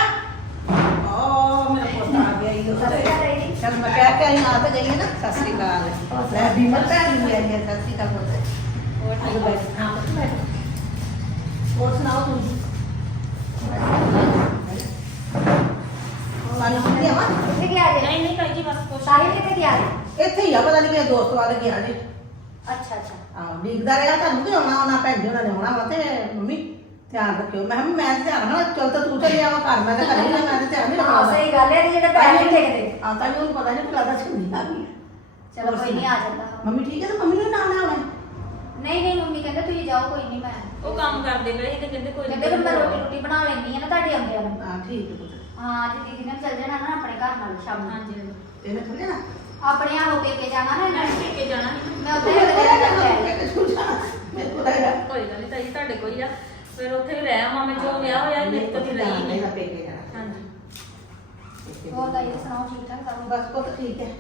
ਓ ਮੇਰਾ ਪੁੱਤ ਆ ਗਿਆ ਇਹ ਚੱਲ ਮੈਂ ਕਹਿ ਕੇ ਆਈ ਆ ਤਾਂ ਗਈ ਹੈ ਨਾ ਸਤਿ ਸ੍ਰੀ ਅਕਾਲ ਲੈ ਬੀਮਤ ਭੈਣ ਨੂੰ ਲੈ ਗਿਆ ਸਤਿ ਸ੍ਰੀ ਅਕਾਲ ਪੁੱਤ ਹੋਰ ਠੀਕ ਬੈਠ ਹਾਂ ਪੁੱਤ ਬੈਠ ਹੋਰ ਸੁਣਾਓ ਤੁਸੀਂ ਪਾਣੀ ਪੀਂਦੇ ਆ ਕਿੱਥੇ ਗਿਆ ਜੇ ਨਹੀਂ ਨਹੀਂ ਤਾਈ ਜੀ ਬਸ ਕੁਛ ਸਾਹਿਲ ਕਿੱਥੇ ਗਿਆ ਜੇ ਇੱਥੇ ਹੀ ਆ ਪਤਾ ਨਹੀਂ ਕਿ ਦੋਸਤ ਵਾਲੇ ਗਿਆ ਜੀ ਅੱਛਾ ਅੱਛਾ ਆਹ ਦੇਖਦਾ ਰਿਹਾ ਤੁਹਾਨੂੰ ਕਿ ਆਉਣਾ ਆਉਣਾ ਭੈਣ ਜੀ ਉਹਨਾਂ ਨੇ ਆਉਣਾ ਵਾ ਤੇ ਮੰਮੀ ਧਿਆਨ ਰੱਖਿਓ ਮੈਂ ਕਿਹਾ ਮੈਂ ਤਾਂ ਧਿਆਨ ਰੱਖਣਾ ਚੱਲ ਤਾਂ ਤੂੰ ਚੱਲਿਆ ਵਾ ਘਰ ਮੈਂ ਤਾਂ ਘਰੇ ਹੀ ਆ, ਮੈਂ ਤਾਂ ਧਿਆਨ ਨਹੀਂ ਹਾਂ ਰੱਖਣਾ ਸਹੀ ਗੱਲ ਹੈ ਜਿਹੜੇ ਪੈਰ ਨਹੀਂ ਟਿਕਦੇ ਆ ਤਾਂ ਉਹਨੂੰ ਪਤਾ ਨਹੀਂ ਲੱਗਦਾ ਸੁਣੀ ਆ ਗਈ ਚਲੋ ਕੋਈ ਨਹੀਂ ਆ ਜਾਂਦਾ ਮੰਮੀ ਠੀਕ ਹੈ ਤਾਂ ਮੰਮੀ ਨੂੰ ਨਾਲ ਆਉਣਾ ਨਹੀਂ ਨਹੀਂ ਮੰਮੀ ਕਹਿੰਦੇ ਤੁਸੀਂ ਜਾਓ ਕੋਈ ਨਹੀਂ ਮੈਂ ਉਹ ਕੰਮ ਕਰਦੇ ਪਏ ਸੀ ਤੇ ਕਹਿੰਦੇ ਕੋਈ ਕਹਿੰਦੇ ਫਿਰ ਮੈਂ ਰੋਟੀ ਰੋਟੀ ਬਣਾ ਲੈਣੀ ਆ ਨਾ ਤੁਹਾਡੇ ਆਉਂਦਿਆਂ ਨੂੰ ਹਾਂ ਠੀਕ ਹੈ ਪੁੱਤ ਹਾਂ ਅੱਜ ਦੀਦੀ ਨੇ ਚੱਲ ਜਾਣਾ ਨਾ ਆਪਣੇ ਘਰ ਨਾਲ ਸ਼ਾਮ ਨੂੰ ਹਾਂਜੀ ਇਹਨੇ ਖੁੱਲੇ ਨਾ ਆਪਣੇ ਆ ਹੋ ਕੇ ਕੇ ਜਾਣਾ ਨਾ ਇਹਨਾਂ ਨੇ ਕੇ ਜਾਣਾ ਨਹੀਂ ਮੈਂ ਉੱਥੇ ਹੀ ਬਥੇਰਾ ਕਰਕੇ ਆਈ ਮੇਰੇ ਕੋਲ ਆਇਆ ਕੋਈ ਗੱਲ ਨਹੀਂ ਤਾਈ ਜੀ, ਤੁਹਾਡੇ ਕੋਈ ਆ ਫਿਰ ਉੱਥੇ ਵੀ ਰਹਿ ਆਵਾਂ ਮੈਂ ਜੋ ਵਿਆਹ ਹੋਇਆ ਮੇਰੇ ਤੋਂ ਵੀ ਰਹੀ ਨਹੀਂ। ਜਾਣਾ ਹਾਂਜੀ। ਹੋਰ ਤਾਂ ਇਹ ਸੁਣਾਓ ਠੀਕ ਠਾਕ ਸਭ? ਬਸ ਪੁੱਤ ਠੀਕ ਹੈ।